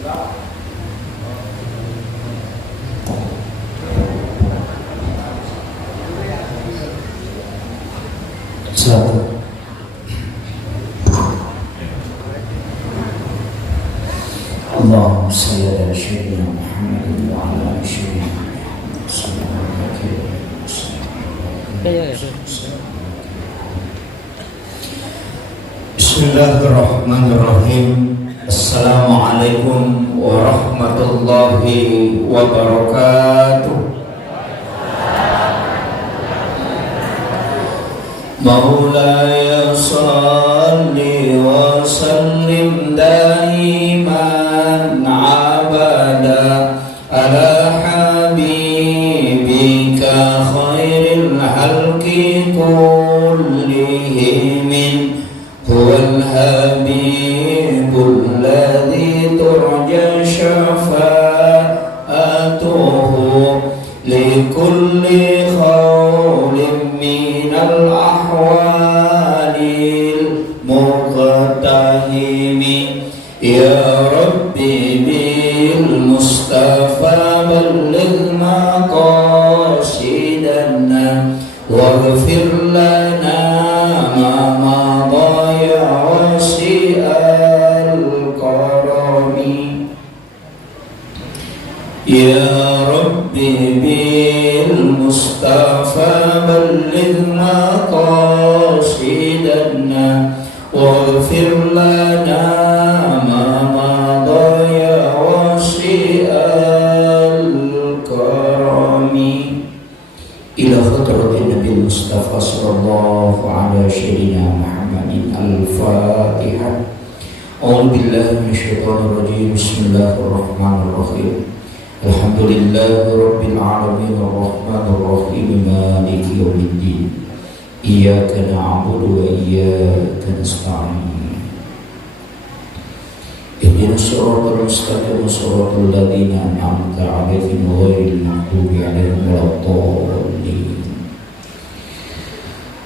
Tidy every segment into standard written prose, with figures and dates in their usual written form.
Satu. Allahumma salli ala sayyidina Muhammadin wa ala ali sayyidina Muhammad sallallahu alaihi wasallam. Bismillahirrahmanirrahim. Assalamualaikum warahmatullahi wabarakatuh. Maulaya salli wa sallim daiman abada ala habibika khairil halqi kullihim huwal habibul ladzi turja syafa'atuhu likulli khawlin minal ahwalil muqtahimi ya rabbi bil mustafa balligh maqasidana waghfir lana ma madha ya wasi'al karami ya rabbi bil mustafa balligh maqasidana waghfir lana ma madha ya wasi'al karami ila hadratin Nabi Mustafa sallallahu alaihi sayyidina Muhammadin al-Fatihah. A'udzu billahi minasyaitonir rajim. Bismillahirrahmanirrahim. Alhamdulillahi rabbil alamin arrahmanir rahim maliki yaumiddin. Iyyaka na'budu wa iyyaka nasta'in. Ihdinas siratal mustaqim siratal ladzina an'amta 'alaihim ghairil maghdubi 'alaihim waladdallin.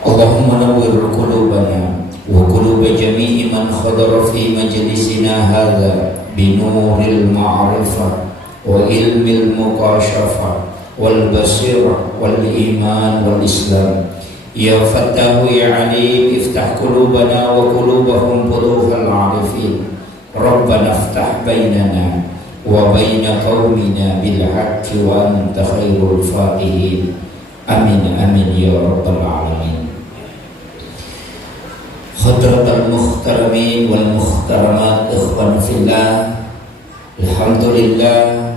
Allahumma nawwir qulubana wa qulub jami'i man hadara fi majlisina hadza bi nuril ma'rifah wa ilmil muqasyafah wal basirah wal iman wal islam. Ya Fattahu ya Alim iftah qulubana wa qulubahum quluhal 'arifin. Rabbana iftah bainana wa baina qaumina bil haqqi wa anta khairul fatihin. Amin amin ya rabbal alamin. Hadratal muhtaramin wal muhtaramat ikhwan fillah. Alhamdulillah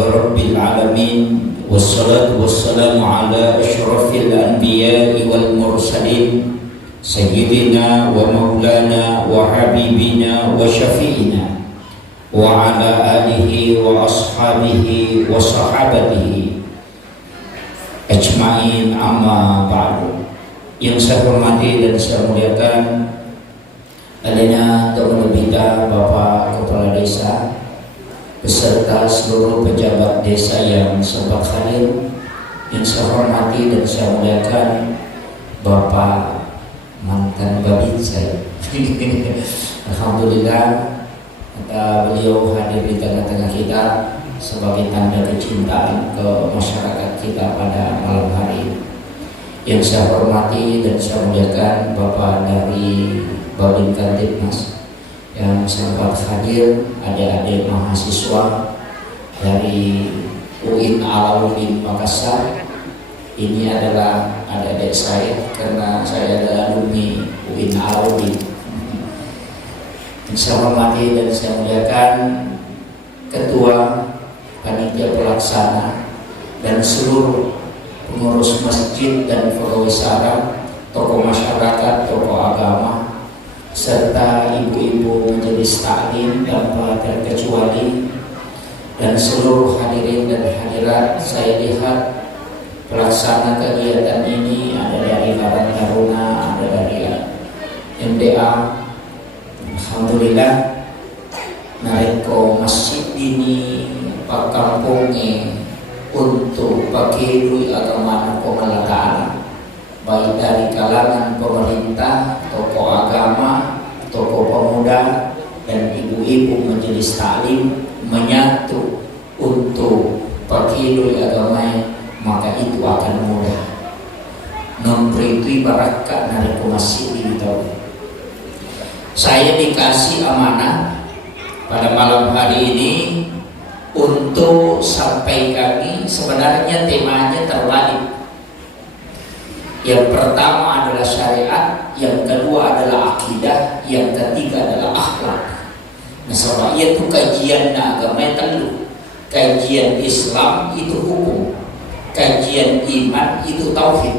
rabbil alamin. Wassalatu wassalamu ala asyrafil anbiya'i wal mursalin sayyidina wa maulana wa habibina wa syafi'ina wa ala alihi wa ashabihi wa sahabatihi ajma'in, amma ba'du. Yang saya hormati dan saya muliakan adanya Tuan Bida Bapak Kepala Desa beserta seluruh pejabat desa yang sempat hadir. Yang saya hormati dan saya muliakan Bapak mantan babin saya. Alhamdulillah beliau hadir di tengah-tengah kita sebagai tanda kecintaan ke masyarakat kita pada malam hari ini. Yang saya hormati dan saya muliakan Bapak dari Babin Kantipmas yang sempat hadir, adik-adik mahasiswa dari UIN Alauddin Makassar. Ini adalah adik-adik saya karena saya adalah alumni UIN Alauddin. Saya hormati dan saya muliakan Ketua Panitia Pelaksana dan seluruh pengurus masjid dan pegawai sara, tokoh masyarakat, tokoh agama, serta ibu-ibu majelis taklim tanpa terkecuali, dan seluruh hadirin dan hadirat. Saya lihat pelaksana kegiatan ini ada dari Karang Taruna, ada dari MDA. Alhamdulillah nareko masjid ini pak kampungnya untuk pakai duit agama Allah Ta'ala, baik dari kalangan pemerintah, tokoh agama, tokoh pemuda, majelis taklim menyatu untuk perkidul agama, maka itu akan mudah. Nombor itu ibaratkan dari masjid ini tahu. Saya dikasih amanah pada malam hari ini untuk sampaikan, sebenarnya temanya terbalik. Yang pertama adalah syariat, yang kedua adalah akidah, yang ketiga adalah akhlak. Nah, sebab itu kajian agama itu, kajian Islam itu hukum, kajian iman itu tauhid,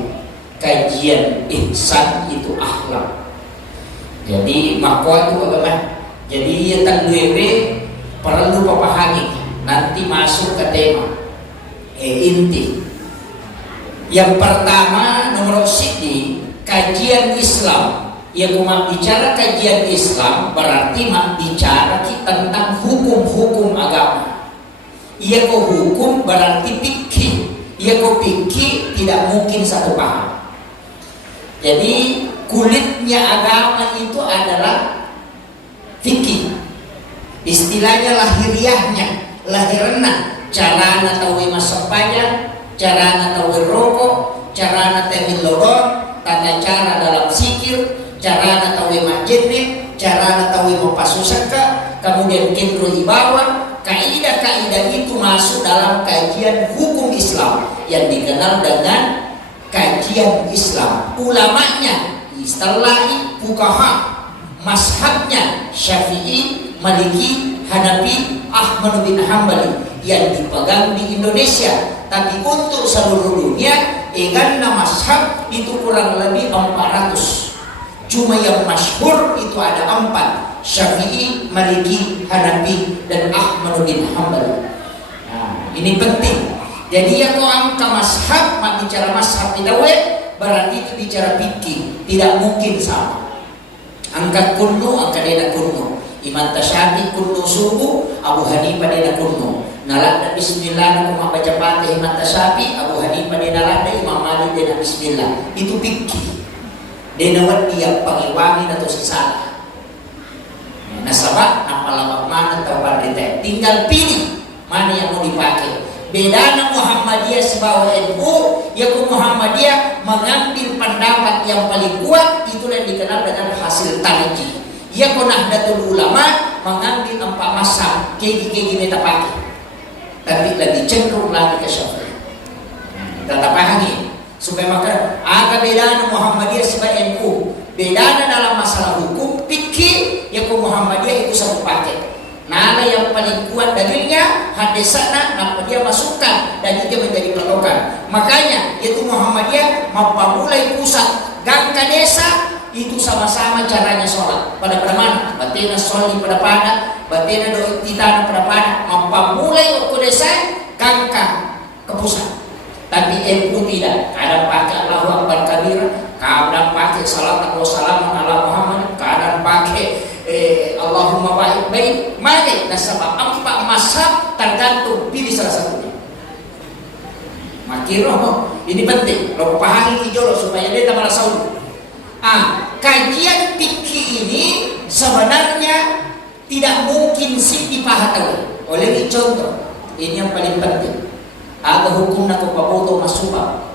kajian ihsan itu akhlak. Jadi makwa itu agama. Jadi ya tanduwe perlu pahami. Nanti masuk ke tema inti. Yang pertama nomor sini kajian Islam. Yang mau bicara kajian Islam berarti mak bicara tentang hukum-hukum agama. Ia ko hukum berarti fikih. Ia ko fikih tidak mungkin satu paham. Jadi kulitnya agama itu adalah fikih. Istilahnya lahiriahnya, lahirna, cara tahu masuk pajak, cara tahu rokok, cara tahu lorong, tata cara dalam zikir, cara tahu majene, cara tahu mempasusanka, kemudian kindro ibawa. Kaidah-kaidah itu masuk dalam kajian hukum Islam yang dikenal dengan kajian Islam. Ulamanya istilahi fuqaha, mazhabnya Syafi'i, Maliki, Hanafi, Ahmad bin Hambali yang dipegang di Indonesia. Tapi untuk seluruh dunia, eganna mazhab itu kurang lebih 400. Cuma yang masyhur itu ada 4, Syafi'i, Maliki, Hanafi, dan Ahmad bin Hambali. Nah, ini penting. Jadi ya kau angka mazhab, mak bicara mazhab tidak berarti itu bicara fikih, tidak mungkin sama. Angkat kunnu, angkat dena kunnu. Imam Tasyabi kunnu subuh, Abu Hanifah dena kunnu. Nalada bismillah nak baca Fatihah Imam Tasyabi, Abu Hanifah dena lada, Imam Malik dena bismillah. Itu fikih. Dena wadi yang pangiwangi atau sisala. Nasabah apalah mana atau pandai, tinggal pilih mana yang mau dipakai. Bedana Muhammadiyah sebagai NU, yaitu Muhammadiyah mengambil pendapat yang paling kuat, itulah yang dikenal dengan hasil tarjih. Ya Nahdlatul Ulama mengambil 4 mazhab, kegi beta pakai, tapi lebih cenderung lagi ke Syafi'i. Kita pahami supaya maka ada bedana Muhammadiyah sebagai NU, bedana dalam masalah hukum fikih, yaitu Muhammadiyah itu satu paket. Nada yang paling kuat dalilnya hadisana, kenapa dia masukkan dan dia menjadi patokan. Makanya yaitu Muhammadiyah memulai pusat gang ke desa itu sama-sama caranya sholat pada mana? Batina sholat pada batina doa titana pada memulai ke desa gang ke pusat. Tapi NU tidak, kadang pakai Allahu Akbar kabir, kadang pakai salat atau salam ala Muhammad, kadang pakai Allahumma baik. Mari nasabah 4 mazhab tergantung pilih salah satunya. Makiro ini penting. Lo pahami hijau supaya dia tak malah saud. Kajian fikih ini sebenarnya tidak mungkin sih dipahami. Oleh contoh, ini yang paling penting. Ada hukum nak papoto masuba.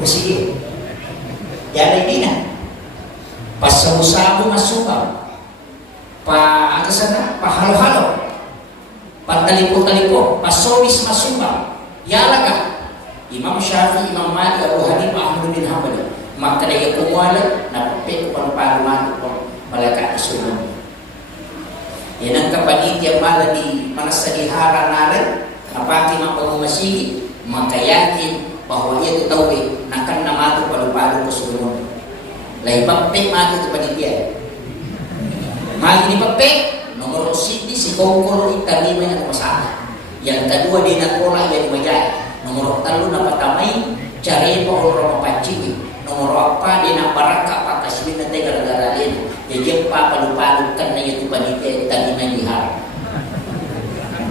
Mesti jadi dina. Pas sabu-sabu masuba. Pa sana, pa halo-halo. Pa talipo-talipo, pa sobis masuba. Yalaga. Imam Syafi'i, Imam Malik, Abu Hanifah, Ahmad bin Hambali. Maka dia kumwala na pepek kon paruman kon malaikat sunod. Yan ang kapanitia mala di manasahihara naran apaki mapagumasihi, maka yakin bahwa ia itu tahu akan namatu palu-palu ke sunod. Lai pepek matu tu panitia. Mali ni pepek nomor siti si kongkolo italima yang masalah. Yang kedua dia nak pola yang majai. Nomor 3 na patamay cari pohon pancing. Nomor 4 dia nak baraka pakai sini nanti gara-gara lain. Jadi apa palu-palu kan itu panitia italima dihar.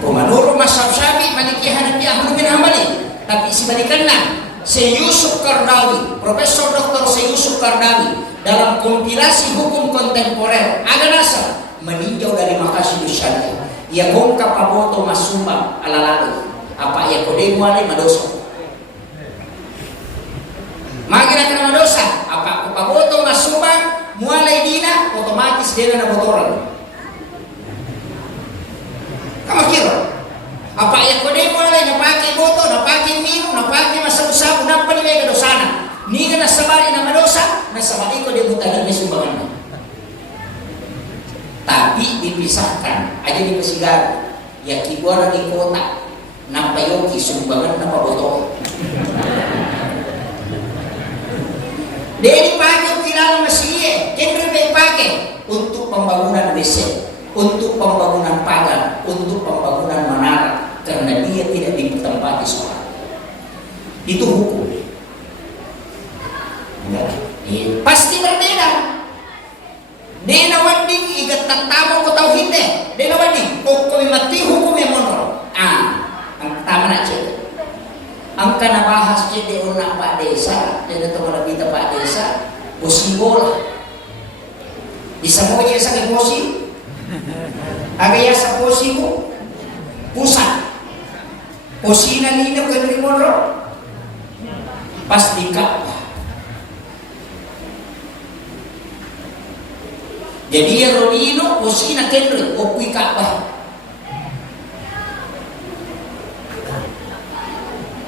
Menurut mazhab Syafi'i, Maliki, Hanafi, Ahmad bin Hambali. Tapi sebaliknya, Syekh Yusuf Qaradawi, Profesor Dr. Syekh Yusuf Qaradawi dalam kompilasi hukum kontemporer ada nasar meninjau dari makasih syariah. Ya gongka paboto masumba ala lalu. Apa ya kode mulai madosa. Magina kena madosa. Apa paboto masumba mulai dina otomatis dia na botoran. Kamu kira? Apa ya kode mulai napake boto, napake minum, napake masabu-sabu, napani mega dosana. Ni na sabari na madosa, na sabari ko de mutalan ni sumbangan. Tapi dipisahkan aja di Pesigar ya kibuan di kota nampayoki sumbangan napa botol dari pakai kilala masih kendre pakai untuk pembangunan WC, untuk pembangunan pagar, untuk pembangunan menara karena dia tidak ditempati sholat. Itu hukum ya, pasti berbeda. Dena wanding igat tatamo ko tauhid eh. Dena wanding o ko mati hukum yang monor. Ang tama na siya. Ang kanabahas siya de una Pak Desa, de to malabita Pak Desa, posibola. Bisa mo niya sa negosi? Agaya sa posibo. Pusat. Posina nino ko ni monor. Pas dikap. Jadi ya Rodino posina kenre okui Ka'bah.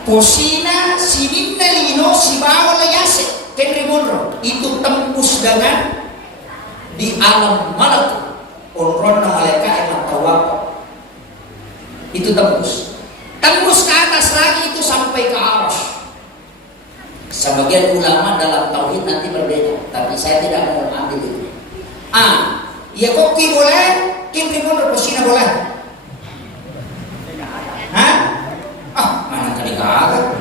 Posina sininna lino sibawa layase kenre monro itu tembus dengan di alam malakut onron na malaikat yang tawaf. Itu tembus ke atas lagi itu sampai ke arsy. Sebagian ulama dalam tauhid nanti berbeda, tapi saya tidak mau ambil itu. Ya koki boleh, kini boleh, posina boleh. Hah? Mana kali kagak?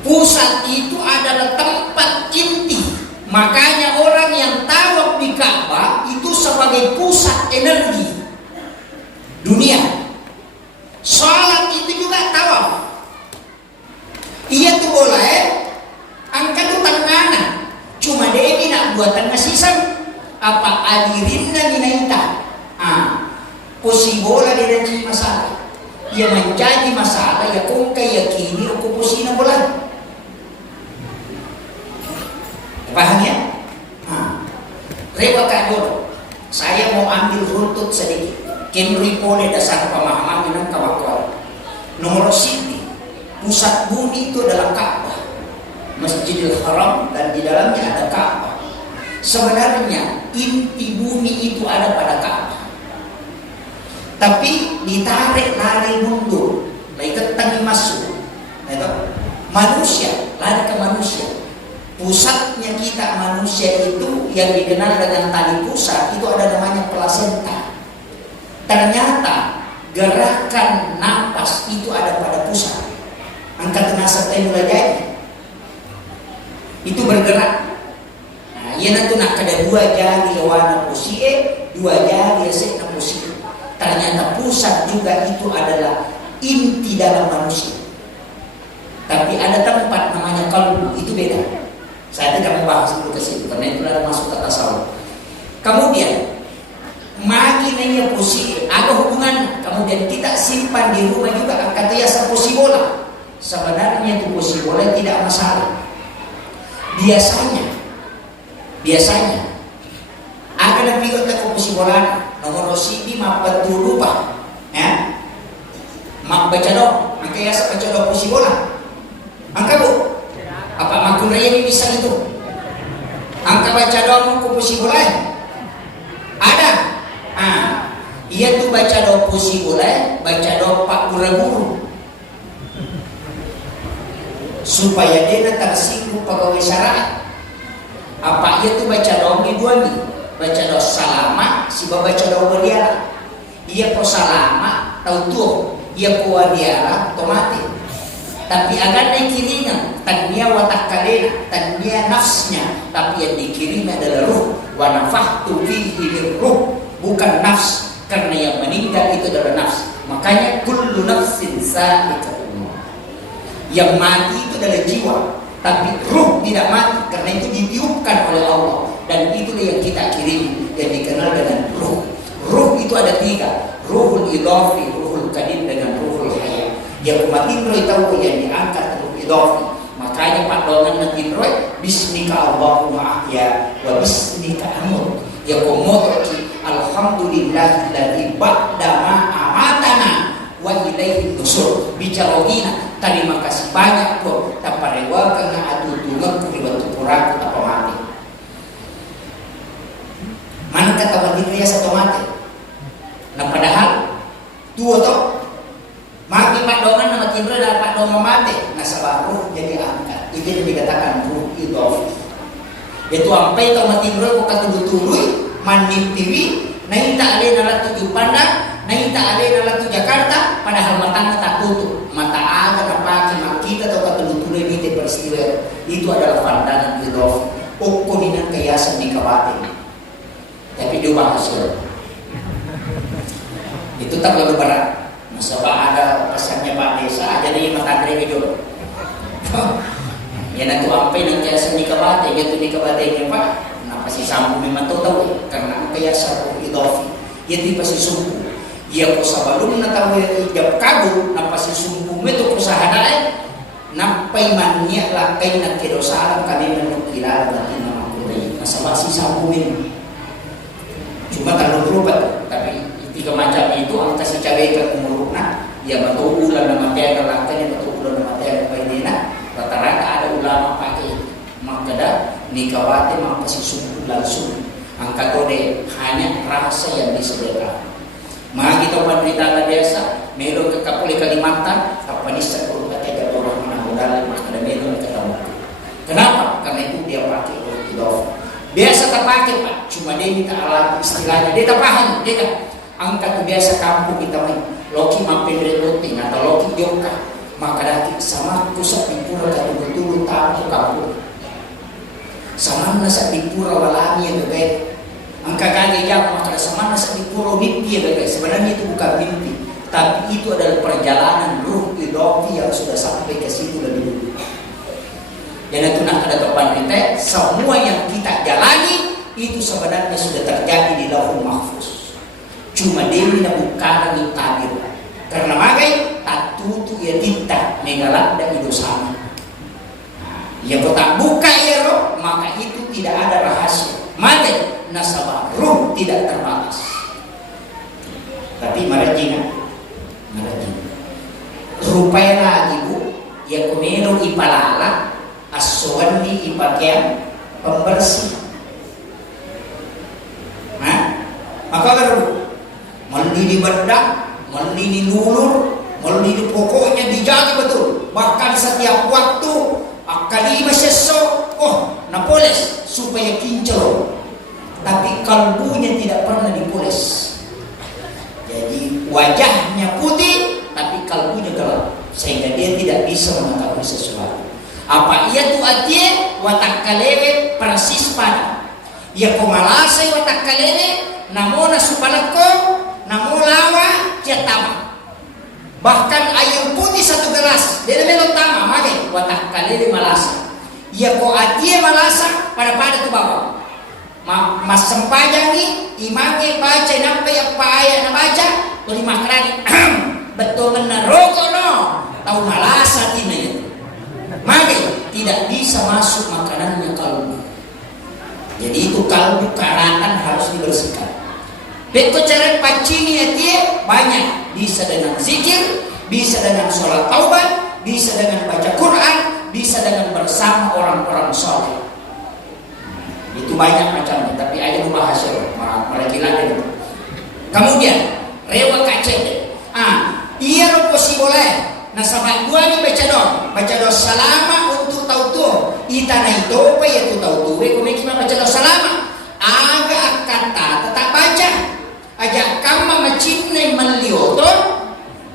Pusat itu adalah tempat inti. Makanya orang yang tawaf di Ka'bah itu sebagai pusat energi dunia. Salat itu juga tawaf. Iya tuh boleh. Angkat tu tangan, cuma dia nak buatan ngasisan apa adirinna minaita. Posibola dia jadi masalah. Ia menjadi masalah ya kung kayakini aku posina bola. Paham ya? Rewa kador. Saya mau ambil runtut sedikit. Kenri pole dasar pemahaman dengan kawakwa. Nomor sini pusat bumi itu adalah Ka'bah. Masjidil Haram dan di dalamnya ada Ka'bah. Sebenarnya inti bumi itu ada pada Ka'bah. Tapi ditarik lari mundur, lari ketang masuk. Manusia lari ke manusia. Pusatnya kita manusia itu yang dikenal dengan tali pusat itu ada namanya plasenta. Ternyata gerakan napas itu ada pada pusat. Angkat nasab mulai jadi. Itu bergerak. Nah, ia nanti nak ada dua jari warna posie, dua jari sekna posie. Ternyata pusat juga itu adalah inti dalam manusia. Tapi ada tempat namanya kalbu, itu beda. Saya tidak membahas itu ke situ karena itu adalah masuk ke tasawuf. Kemudian maginanya posie ada hubungan. Kemudian kita simpan di rumah juga kata ya posie bola. Sebenarnya itu posie bola tidak masalah. Biasanya akan nabigot ke posibolan nomor rosibi mapatu lupa ya mak baca dong angka ya baca dong posibolan angka bu apa makun raya ini bisa itu angka baca dong ke posibolan ada iya tuh baca dong posibolan baca dong pak guru supaya dia tersinggung pegawai syariat. Apa ia tu baca doa ni dua ni, baca doa salama, si baca doa wadiara. Ia ko salama, tahu tu, ia ko wadiara, otomatis. Tapi agar dia kirinya, tania watak kalena, tania nafsnya, tapi yang dikirimnya adalah ruh. Wa nafahtu fihi ruh, bukan nafs, karena yang meninggal itu adalah nafs. Makanya kullu nafsin sa'iqatun. Yang mati itu adalah jiwa, tapi ruh tidak mati karena itu ditiupkan oleh Allah, dan itulah yang kita kirimi yang dikenal dengan ruh. Ruh itu ada tiga, ruhul idhafi, ruhul kadim, dengan ruhul hayat. Yang kumatin roy tahu yang diangkat ruh idhafi. Makanya Pak Dongan natin roy bismika Allahumma ahya wa bismika amut. Ya komoto alhamdulillahilladzi ba'da ma amatana wa ilaihi nusur. Bicarogina, terima kasih banyak kok taparewa kena atutungan kuriwatu puraku apa mati. Mana kata mandiri satu mati. Nah padahal dua toh mati Pak Dongan nama Tindra dan Pak Dongan mati. Nah sabah ruh jadi angkat. Itu yang dikatakan ruh idhafi. Itu sampai tau mati Tindra kok katulu-tului manipiri. Nah ita ada nalat tujuh pandang, nah ita ada nalat tujuh Jakarta, padahal matanya tak tutup. Mata ada apa kita atau katulu-tului ini peristiwa. Itu adalah pandangan idhafi. Ukuninan kiasan di kawatin. Tapi dia hasil. Itu tak lebih berat. Masa ada pesannya Pak Desa jadi matandre gitu. Ya nanti sampai nanti asal nikah bate, gitu nikah batenya Pak. Kenapa sih sambung memang tahu karena kaya saru idhafi. Ya di pasti sumpu. Ya ko sabalum na tahu ijab kagu, napa si sumpu meto ko sahadai. Napai mania lakai na kidosalam kami menukila berarti nama kutai. Masa masih sambungin. Cuma terlalu berubat, tapi tiga macam itu angka si cabai ke umurna, ya betul ulah nama teh langkah yang betul ulah nama teh baidina. Rata-rata ada ulama pakai makada nikawati maka si suku langsung angka kode hanya rasa yang disediakan. Maka kita penderita biasa melo ke Kapolri Kalimantan apa nih sekolah kata orang mana modal ada melo ketemu. Kenapa? Karena itu dia pakai idhafi. Biasa tak pakai Pak, cuma dia minta alat istilahnya, dia tak paham, dia kan angkat tuh biasa kampung kita main loki mampir reloting atau loki joka, maka dati sama pusat di pura kata betul tahu kampung, sama nasa di pura walami ya bebek, angka kali ya maka sama nasa di pura mimpi ya bebek, sebenarnya itu bukan mimpi, tapi itu adalah perjalanan ruh idhafi yang sudah sampai ke situ lebih dulu. Dan itu nak ada topan kita, semua yang kita jalani itu sebenarnya sudah terjadi di Lauhul Mahfuz. Cuma dewi nak bukan takdir. Karena magai tak tutu ya tinta megalak dan itu sama. Ya kau tak buka ya roh, maka itu tidak ada rahasia. Magai nasabah ruh tidak terbatas. Tapi marajina, rupanya lagi bu, ya kumeno ipalala. Aswani ipakaian pembersih. Nah, maka kalau mandi di bedak, mandi di lulur, mandi di pokoknya dijaga betul. Bahkan setiap waktu akali seso, napoles supaya kinclong. Tapi kalbunya tidak pernah dipoles. Jadi wajahnya putih, tapi kalbunya gelap, sehingga dia tidak bisa mengetahui sesuatu. Apa ia tu atie watak kalele persis pada ia komalase watak kalele namona supalako namo lawa jatama, bahkan air putih satu gelas dia melon tama mage watak kalele malasa ia ko atie malasa pada tu bawa mas sempajang ni imange baca nampai apa ayat na baca tuli makrani betul benar rokok no tahu malasa tina itu. Maka tidak bisa masuk makanannya kalbu. Jadi itu kalbu karatan harus dibersihkan. Betul cara pancingnya dia banyak. Bisa dengan zikir, bisa dengan sholat taubat, bisa dengan baca Quran, bisa dengan bersama orang-orang soleh. Itu banyak macamnya. Tapi aja membahas mereka lagi. Kemudian rewa kacete. Iya roposi boleh. Nah sama gua nih baca doa salama untuk tahu tuh ita na itu apa ya tuh tahu tuh kau mungkin baca doa salama agak kata tetap baca aja kamu macam meliotor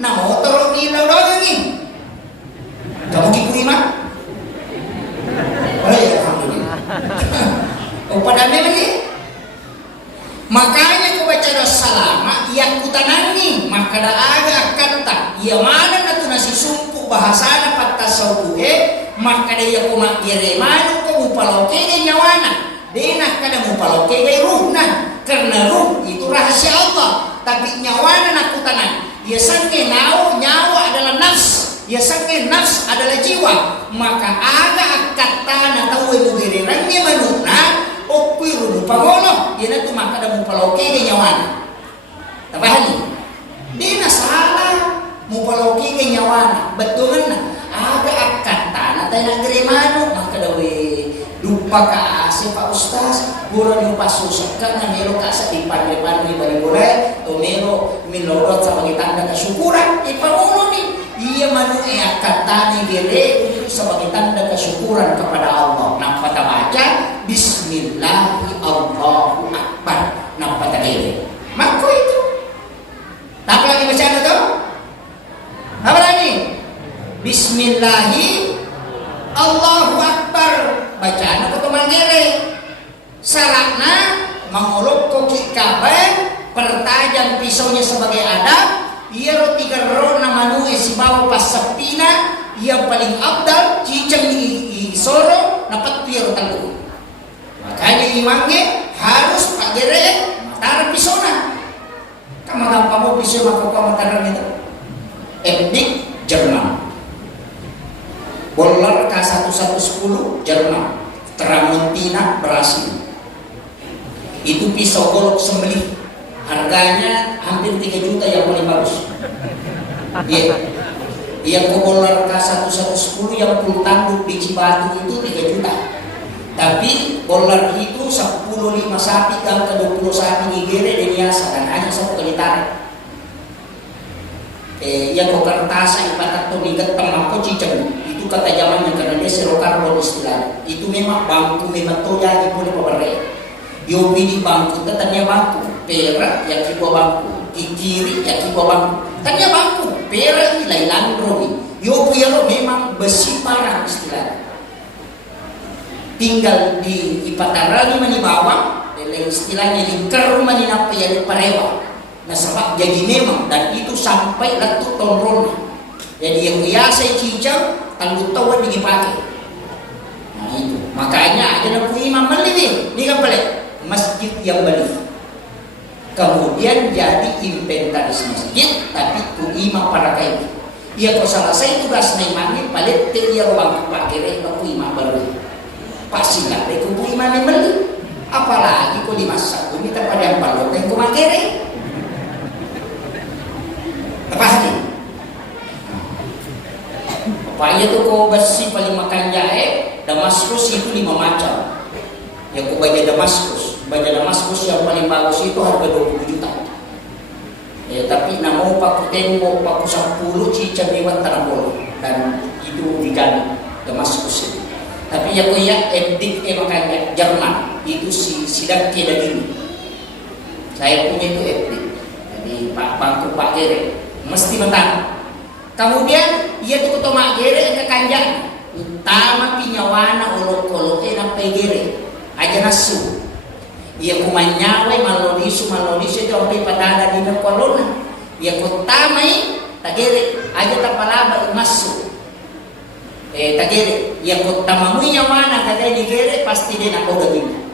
nah motor di lawan ini kamu kikuri mah oh ya alhamdulillah oh pada memang ni makanya kau baca doa salama yang kutanani maka dah agak kata ia mana nasi sumpuk bahasana patta saubuhe maka dia kumak diremanu paloke gay nyawana. Denah kada mu paloke gay ruhna. Karena ruh itu rahasia Allah. Tapi nyawana nakutanan. Ya sange nyawa adalah nafs. Ya sange nafs adalah jiwa. Maka aga kata na tahu itu gerirangnya manuna. Okwiru lupa ngolo. Yana tu maka ada mu paloke gay nyawana. Tabahani. Dina salah. Mu paloke gay nyawana. Betul na. Aga kata na tayo na gerimano. Maka dawe. Lupa ka si Pak Ustaz, gura yung pasusok ka na meron ka sa ipan-ipan ni Balibulay, o meron minurot sa pagitanda ka syukuran, ipamuno ni, iya manu kata ni dire sa pagitanda ka syukuran kepada Allah. Napata baca, Bismillahi Allahu Akbar. Napata dire. Mako itu. Apa lagi bacaan itu? Apa lagi? Bismillahi Allahu Akbar. Bacaan apa tuh manggere? Sarakna menguluk koki kabeh, pertajam pisaunya sebagai adab. Ia roti gero namanu isi bawa pas sepina. Ia paling abdal ciceng di soro dapat pier tangguh. Makanya imangnya harus pagere matar pisona. Kamu gampang pisau maka kamu taruh itu. Edik Jerman. Boller K1110 Jerman, Tramontina Brasil. Itu pisau golok sembelih. Harganya hampir 3 juta yang paling bagus. Iya. Yang boller K1110 yang full tanduk di Cibatu itu 3 juta. Tapi boller itu 15 sapi dan ke 20 sapi gigere dan biasa dan hanya 1 kali tarik. Yang kau kertasa ibarat tu diget temako ciceng itu kata zamannya karena dia serokarbon istilah itu memang bangku memang tu jadi boleh pemberi yobi di bangku tetapnya bangku perak yang kibo bangku kiri yang kibo bangku tetapnya bangku perak nilai landro yobi yang memang besi parah istilah tinggal di ipatarani mani bawang dan istilahnya di kerumah ni napa yang parewa. Nah sebab jadi memang dan itu sampai letuk tonrona. Jadi yang biasa cincang tangguh tahu dipakai. Nah itu makanya ada nak imam melibih ni kan pelik masjid yang beli. Kemudian jadi inventaris masjid tapi ku imam para kain. Ia kau selesai tugas naimani paling dia ruang pakai ku imam baru. Pasti lah ku imam beli. Apalagi ku dimasak ku minta pada yang balot yang ku makai. Apa ni? Papaya tu kau besi paling makan jahe, Damaskus itu 5 macam. Yang kau baca Damaskus yang paling bagus itu harga 20 juta. Ya tapi namun paku tembok, paku 10 cicak lewat tanah bola dan itu diganti Damaskus itu. Tapi yang kau ya edik makanya Jerman itu sidang kira ini. Saya punya itu edik. Jadi bangku Pak Gere. Mesti mentang. Kemudian ia tu ketoma gere ke kanjang. Utama pinyawana olok-olok nampai gere. Aja nasu. Ia kumanyawe malonisu itu sampai padada di kolona. Ia kutamai tagere aja tapalaba masu. Tagere ia kutamamu nyawana kada di gere pasti dia nak oda gini.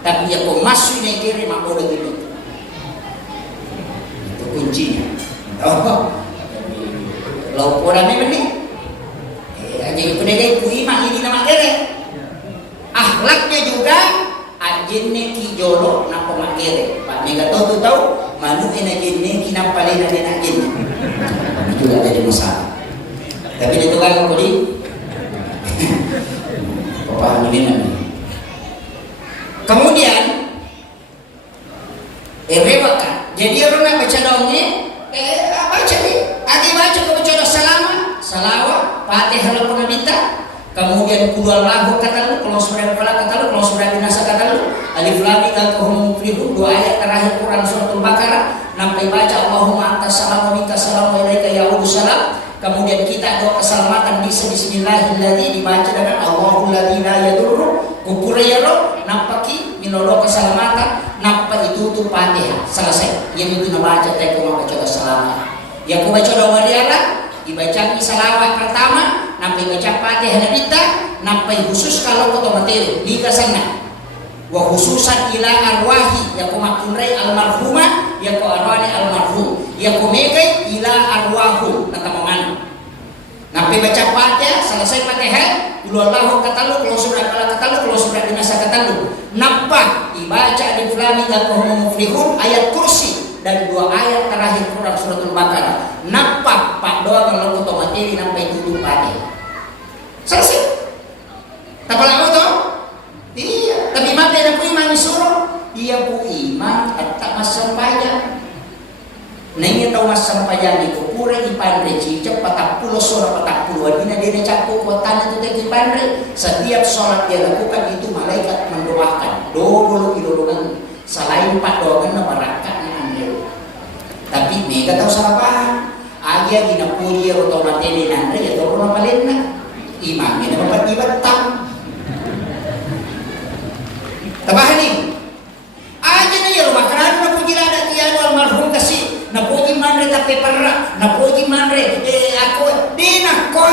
Tapi ia kumasu ni gere mak oda gini. Itu kuncinya. Oh, lauk orang ni aja itu deh kuima ini nama kere. Akhlaknya juga ajinne ki jolo na pemakere. Pak mega tahu manu ena jinne ki nampa lena dena jinne. Itu tak ada masalah. Tapi itu kan kau di paham ini nanti. Kemudian rewakan. Jadi orang nak baca dongeng baca ni, ada baca kau baca salawat, Fatihah lalu minta, kemudian qul huwallahu kata lu, kalau surah Al-Falaq kata lu, kalau surah An-Nas kata lu, alif lam mim kahum muflihun 2 ayat terakhir Quran surah Al-Baqarah, sampai baca Allahumma antas salam wa minka salam wa ilaika ya'udu salam. Kemudian kita doa keselamatan bisa bismillahirrahmanirrahim dibaca dengan Allahul ladzi la yadurru kukurayaro nampaki minolok keselamatan nampak itu tuh Fatihah selesai. Yang itu baca teko baca selamat. Yang ku baca doa dialah dibaca salawat pertama nampai baca Fatihah nabita, nampai khusus kalau koto materi di kesana. Wa khususan ila arwahi ya ko makunrai almarhumah ya ko arwani almarhum ya ko megai ila arwahu natamangan. Nampai baca Fatihah, selesai Fatihah, Allahu katalu, kalau surat kala katalu, kalau surat dinasa katalu. Nampak dibaca di fulani dan kahum muflihun ayat kursi dan 2 ayat terakhir Quran suratul Baqarah. Nampak pak doa kalau koto materi nampai duduk Fatihah. Selesai. Tak lama toh? Iya. Tapi mana ada pu imam disuruh? Iya pu imam tak masam payah. Nengnya tahu masam payah ni pura di pandai cicap 40 solat 40 dina dia cakup kuatan itu di pandai. Setiap solat dia lakukan itu malaikat mendoakan. Dulu ilolongan selain pak doakan barakatnya ande. Tapi mereka tahu salah paham. Aja gina puji atau materi ande ya tahu apa lainnya. Imamnya dapat dibatam. Tabahan ni. Aja na ya rumah kerana na puji lada tiada almarhum kasih. Na puji manre tapi perak. Na puji manre aku dina ko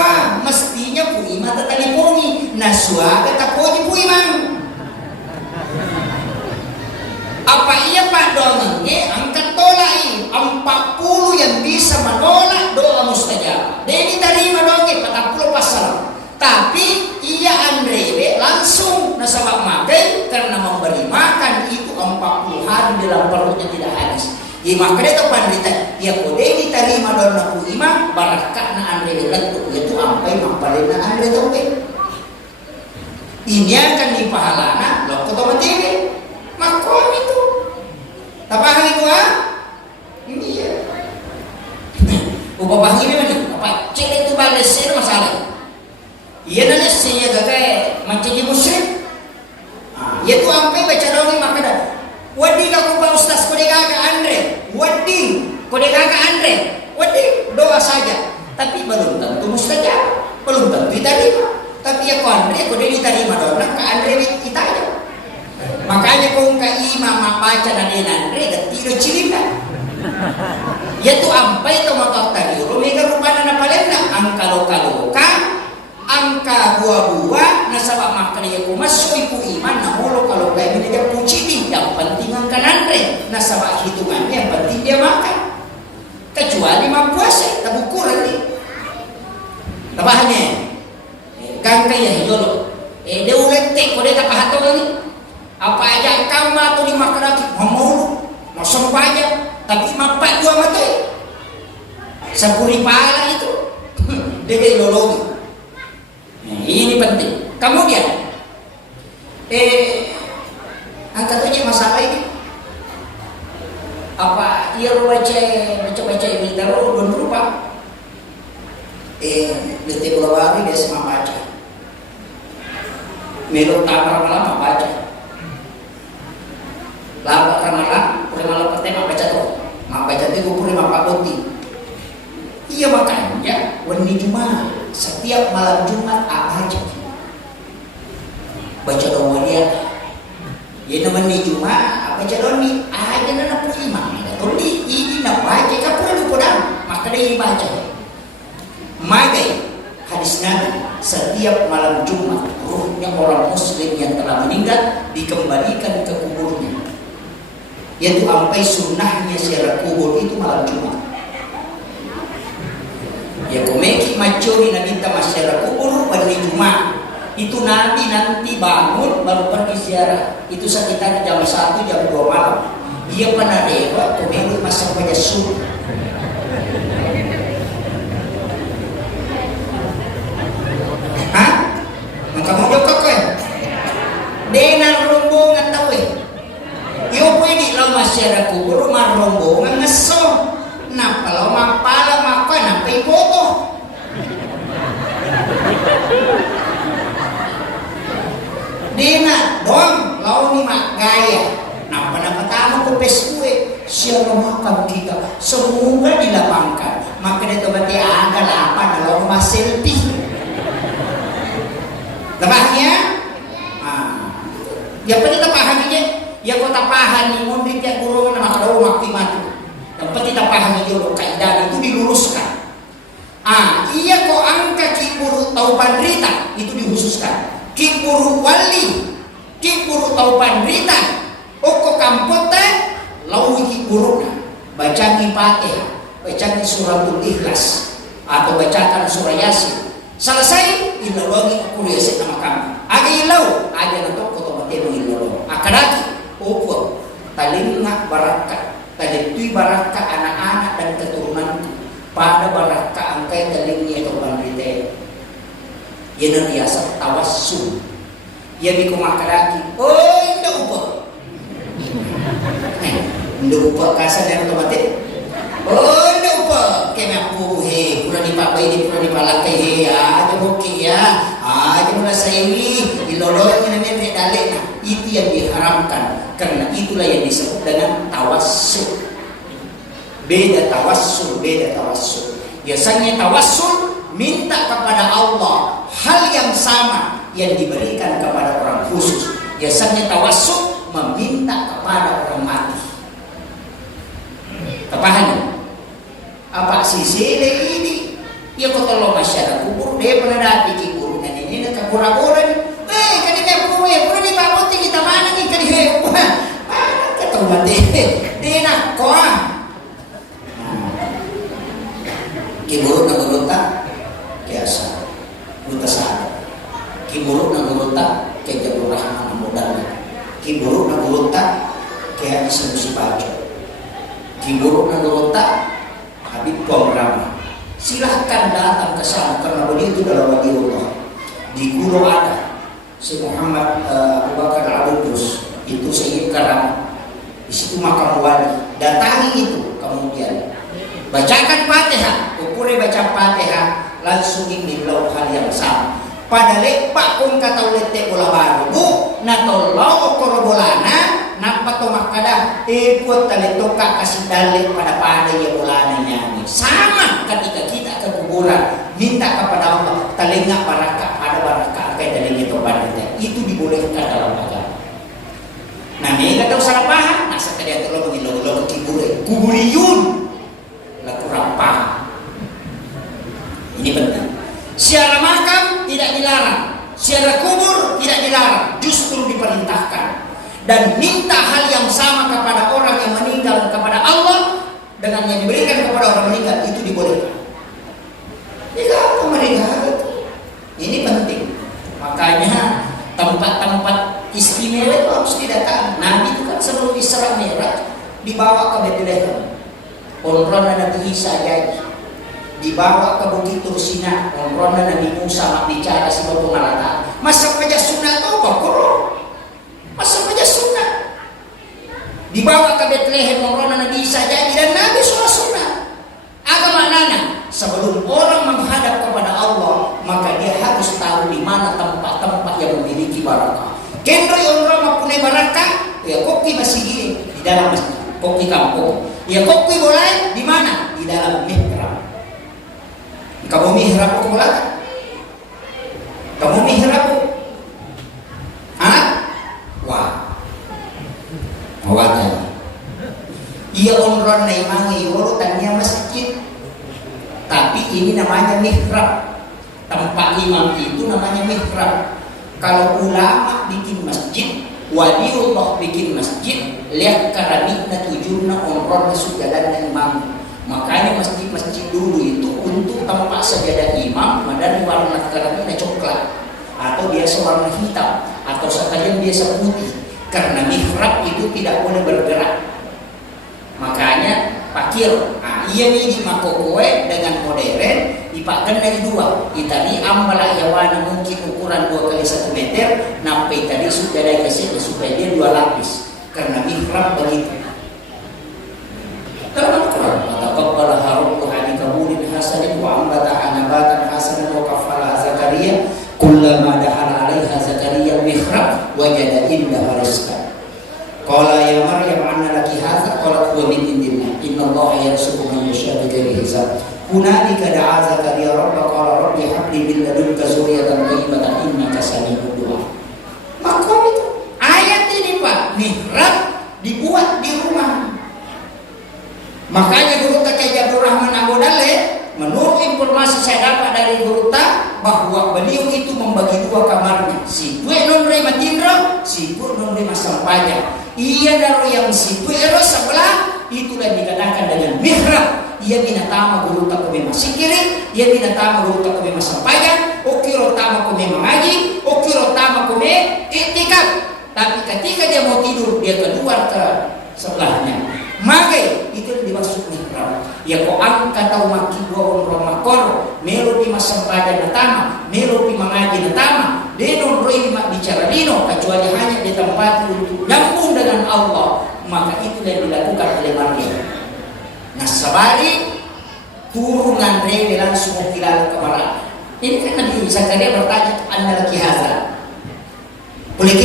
mestinya pu imam tadi pongi. Na suaga tak puji pu imam. Apa iya Pak Domenge angkat tolai 40 yang bisa menolak doa mustajab. Dia diterima donge 40 pasal. Tapi ia Andre langsung nasabak makai karena memberi makan itu 40 hari dalam perutnya tidak habis. Ia makan itu pandita, ia kode diterima dan naku imam barakah na Andre lentuk itu ampai mampalena Andre tope. Ini akan dipahalana lo otomatis makom itu. Tapahan itu ini ya. Ubah ini mana? Apa cek itu balas masalah. Ia nanya saya gagal menjadi musyrik. Ia tu ampai baca doa maka dah. Wadi kaku pak ustaz kode gaga Andre. Wadi kode gaga Andre. Wadi doa saja. Tapi belum tentu mustajab. Belum tentu diterima. Tapi ya kau Andre kode diterima doa ke Andre kita aja. Makanya kau ke imam baca dan Andre tidak cilika. Ya tu ampai tu motor tadi. Rumega rupanya na palenda angkalo kan. Angka 22 nasabak makan ya ku masuk ibu iman na holo kalau kayak ini dia puji yang penting angka Andre nasabak hitungannya yang penting dia makan kecuali mampu puasa tak ukuran nih tabahannya gangka ya hidolo dia uletek kode tak pahato ni apa aja kama tu dimakan lagi mau masuk aja tapi mampat 2 mati 10 pala itu dia hidolo. Ini penting. Kemudian, angkat aja masalah ini. Apa ia baca ini taruh belum berupa. Detik lawari dia semua baca. Melo tamar malam baca. Lama ramalan, malam pertama baca tuh. Baca tu kupuri mapa putih. Iya makanya wani Jumat setiap malam Jumat apa aja baca doa dia. Ya wani Jumat baca doa ni aja nana imam. Tuli ini nak baca kapur lu podang maka dia baca. Magai hadis Nabi setiap malam Jumat ruhnya orang muslim yang telah meninggal dikembalikan ke kuburnya. Yaitu sampai sunnahnya ziarah kubur itu malam Jumat. Ya komeki macuri nabi ta masyarakat kubur pada Jumat. Itu nanti bangun baru pergi ziarah. Itu sekitar jam 1 jam 2 malam. Dia pernah lewat komeki masa pada subuh. Maka mau jokok kan? Denang rombongan tahu yo pwede lo masyarakat kubur mar rombongan ngeso. Nah kalau mapala maka nampai foto. Dina dong lau ni mak gaya. Nah pada pertama ko pesue siapa makan kita semoga dilapangkan. Maka dia berarti agak lapan kalau rumah selfie. Lebahnya, ya pasti tapahan aja. Ya kau tapahan ni mundi tiap guru nama kalau waktu mati. Yang penting tapahan itu kaidah itu diluruskan. Iya kok angka kiburu tauban rita itu dikhususkan. Kiburu wali, kiburu tauban rita, oko kampote lawi kiburuna. Bacaan Fatihah, bacaan suratul Ikhlas atau bacakan surah Yasin. Selesai ilawangi kuriasi nama kami. Aga ilaw, aga nato koto matemo ilaw. Akadaki, opo, talinga baraka, talitui baraka anak-anak dan keturunan pada baraka angkai talingnya atau bandite. Yan ang biasa tawassul. Yan di kumakadaki. Oh, hindi upo. Hindi upo kasan yan otomatik. Oh, hindi upo. Kaya po, pura ni Papa ini, pura ni Palakay, aja moki ya, aja mula sa ini, iloloy niya namin dali na. Itu yang diharamkan, karena itulah yang disebut dengan tawassul. Beda tawassul, beda tawassul. Biasanya tawassul minta kepada Allah hal yang sama yang diberikan kepada orang khusus. Biasanya tawassul meminta kepada orang mati. Kepahami? Apa sisi ini? Ya kalau masyarakat kubur dia pernah dapat kubur dan ini nak kabur-kabur ni. Kanina po pura ni babuti kita mana ni kanina. Mana ketemu mati? Dia nak kuah. Kiburuk na gurunta biasa buta sada. Kiburuk na gurunta kaya jabur rahman modal. Kiburuk na gurunta kaya isa musibajo. Kiburuk na gurunta Habib program. Silahkan datang ke sana karena begitu dalam wali Allah. Di Guru ada si Muhammad Abu Bakar Al-Abudus itu Sayyid Karam. Di situ makam wali. Datangi itu kemudian bacakan Fatihah, kupure baca Fatihah, langsung imilau hal yang sama. Pada lepak kung kataw lete bola baru, bu, natolaw korobolana, napato makada, ikut talitoka kasih dalek pada ya bolana nyanyi. Sama ketika kita ke kuburan, minta kepada Allah, telinga baraka, ada baraka, kayak telinga itu baraka. Itu dibolehkan dalam agama. Nah, mereka tahu salah paham, nah setelah itu lo mengilau-ilau ke kuburiyun. Kurang paham. Ini penting. Ziarah makam tidak dilarang, ziarah kubur tidak dilarang, justru diperintahkan. Dan minta hal yang sama kepada orang yang meninggal kepada Allah dengan yang diberikan kepada orang meninggal itu dibolehkan. Jika meninggal ini penting. Makanya tempat-tempat istimewa itu harus didatangi. Nabi itu kan sebelum Isra Mi'raj dibawa ke Bethlehem. Onrona Nabi Isa jadi dibawa ke Bukit Tursina. Onrona Nabi Musa mak bicara si Bapak Malata. Masa aja sunat tuh bakuro. Masa aja sunat. Dibawa ke Bethlehem. Onrona Nabi Isa jadi dan Nabi sunat. Agama nana sebelum orang menghadap kepada Allah maka dia harus tahu di mana tempat-tempat yang memiliki barakah. Kendo yang orang punya barakah ya kopi masih gini di dalam masjid. Kopi kampung. Ya kopi boleh di mana? Di dalam mihrab. Kamu mihrab kok boleh? Kamu mihrab kok? Hah? Wah. Wajar. Ia umron na imangi urutannya masjid. Tapi ini namanya mihrab. Tempat imam itu namanya mihrab. Kalau ulama bikin masjid, waliullah bikin masjid, lihat karamikna tujurna umron sujadan imam. Makanya masjid-masjid dulu itu untuk tempat sajadah imam dari warna karamikna coklat atau biasa warna hitam atau sekalian biasa putih. Karena mihrab itu tidak boleh bergerak. Makanya pakil, iya nih di makokoe dengan modern dipakai dari dua. Itali ambala yawana mungkin ukuran 2 kali 1 meter, nampai tadi sudah ada kasih supaya dia 2 lapis. Karena mihrab begitu. Terangkan taqabbala rabbuka an kabulin hasanin wa ambata anabatan hasanan wa kafala Zakaria kullama dakhala 'alaiha Zakaria mihrab wajada indaha rizqan. Qala ya Maryam anna laki hadza qalat huwa min indillah innallaha yarzuqu man yasha'u bighairi hisab. Hunalika da'a Zakaria rabbahu qala rabbi hab li min ladunka dzurriyyatan thayyibatan innaka sami'ud du'a. Maka itu ayat ini Pak, mihrab dibuat di rumah. Makanya guru Kakek Abdul Rahman Abu Daleh menurut informasi informasi saya dapat dari Gurta bahwa beliau itu membagi dua kamarnya. Si Pue non Rema Tindro, si Pue non Rema Sampaja. Ia dari yang si Pue Ero sebelah, itulah dikatakan dengan mihrab. Ia binatama Gurta kome masikiri, ia binatama Gurta kome Sampaja, okiro tama kome mengaji, okiro tama kome iktikaf. Tapi ketika dia mau tidur, dia keluar ke sebelahnya. Maka itu dimaksud mihrab. Ya ko angka tau maki gua roma kor, melo pi Sampaja natama, melo pi mengaji natama, denon roi mak bicara dino kecuali hanya di tempat untuk nyambung dengan Allah. Maka itu yang dilakukan oleh Maryam. Nah sabari turunan Rewe langsung kilal kemana? Ini kan Nabi Zakaria bertanya, "Anna laki hadza?" Boleh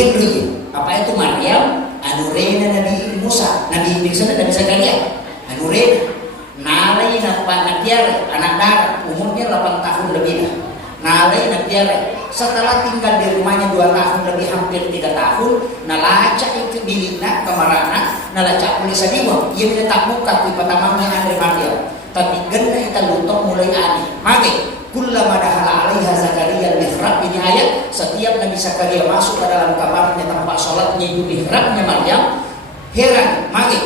apa itu Maryam? Anurena Nabi Musa, Nabi Zakaria. Anurena nalai nak tiara anak darah umurnya 8 tahun lebih. Nalai nak tiara setelah tinggal di rumahnya 2 tahun lebih, hampir 3 tahun, nalaca ikut dilina kemarana, nalaca polisi diwa. Ia bila tak buka di patamangnya Andre Maryam. Tapi genda kita lutok mulai aneh. Maka kullama dahala alaiha Zakaria mihrab, ini ayat, setiap Nabi Zakaria masuk ke dalam kamarnya tempat sholatnya itu mihrabnya Maryam, heran. Maka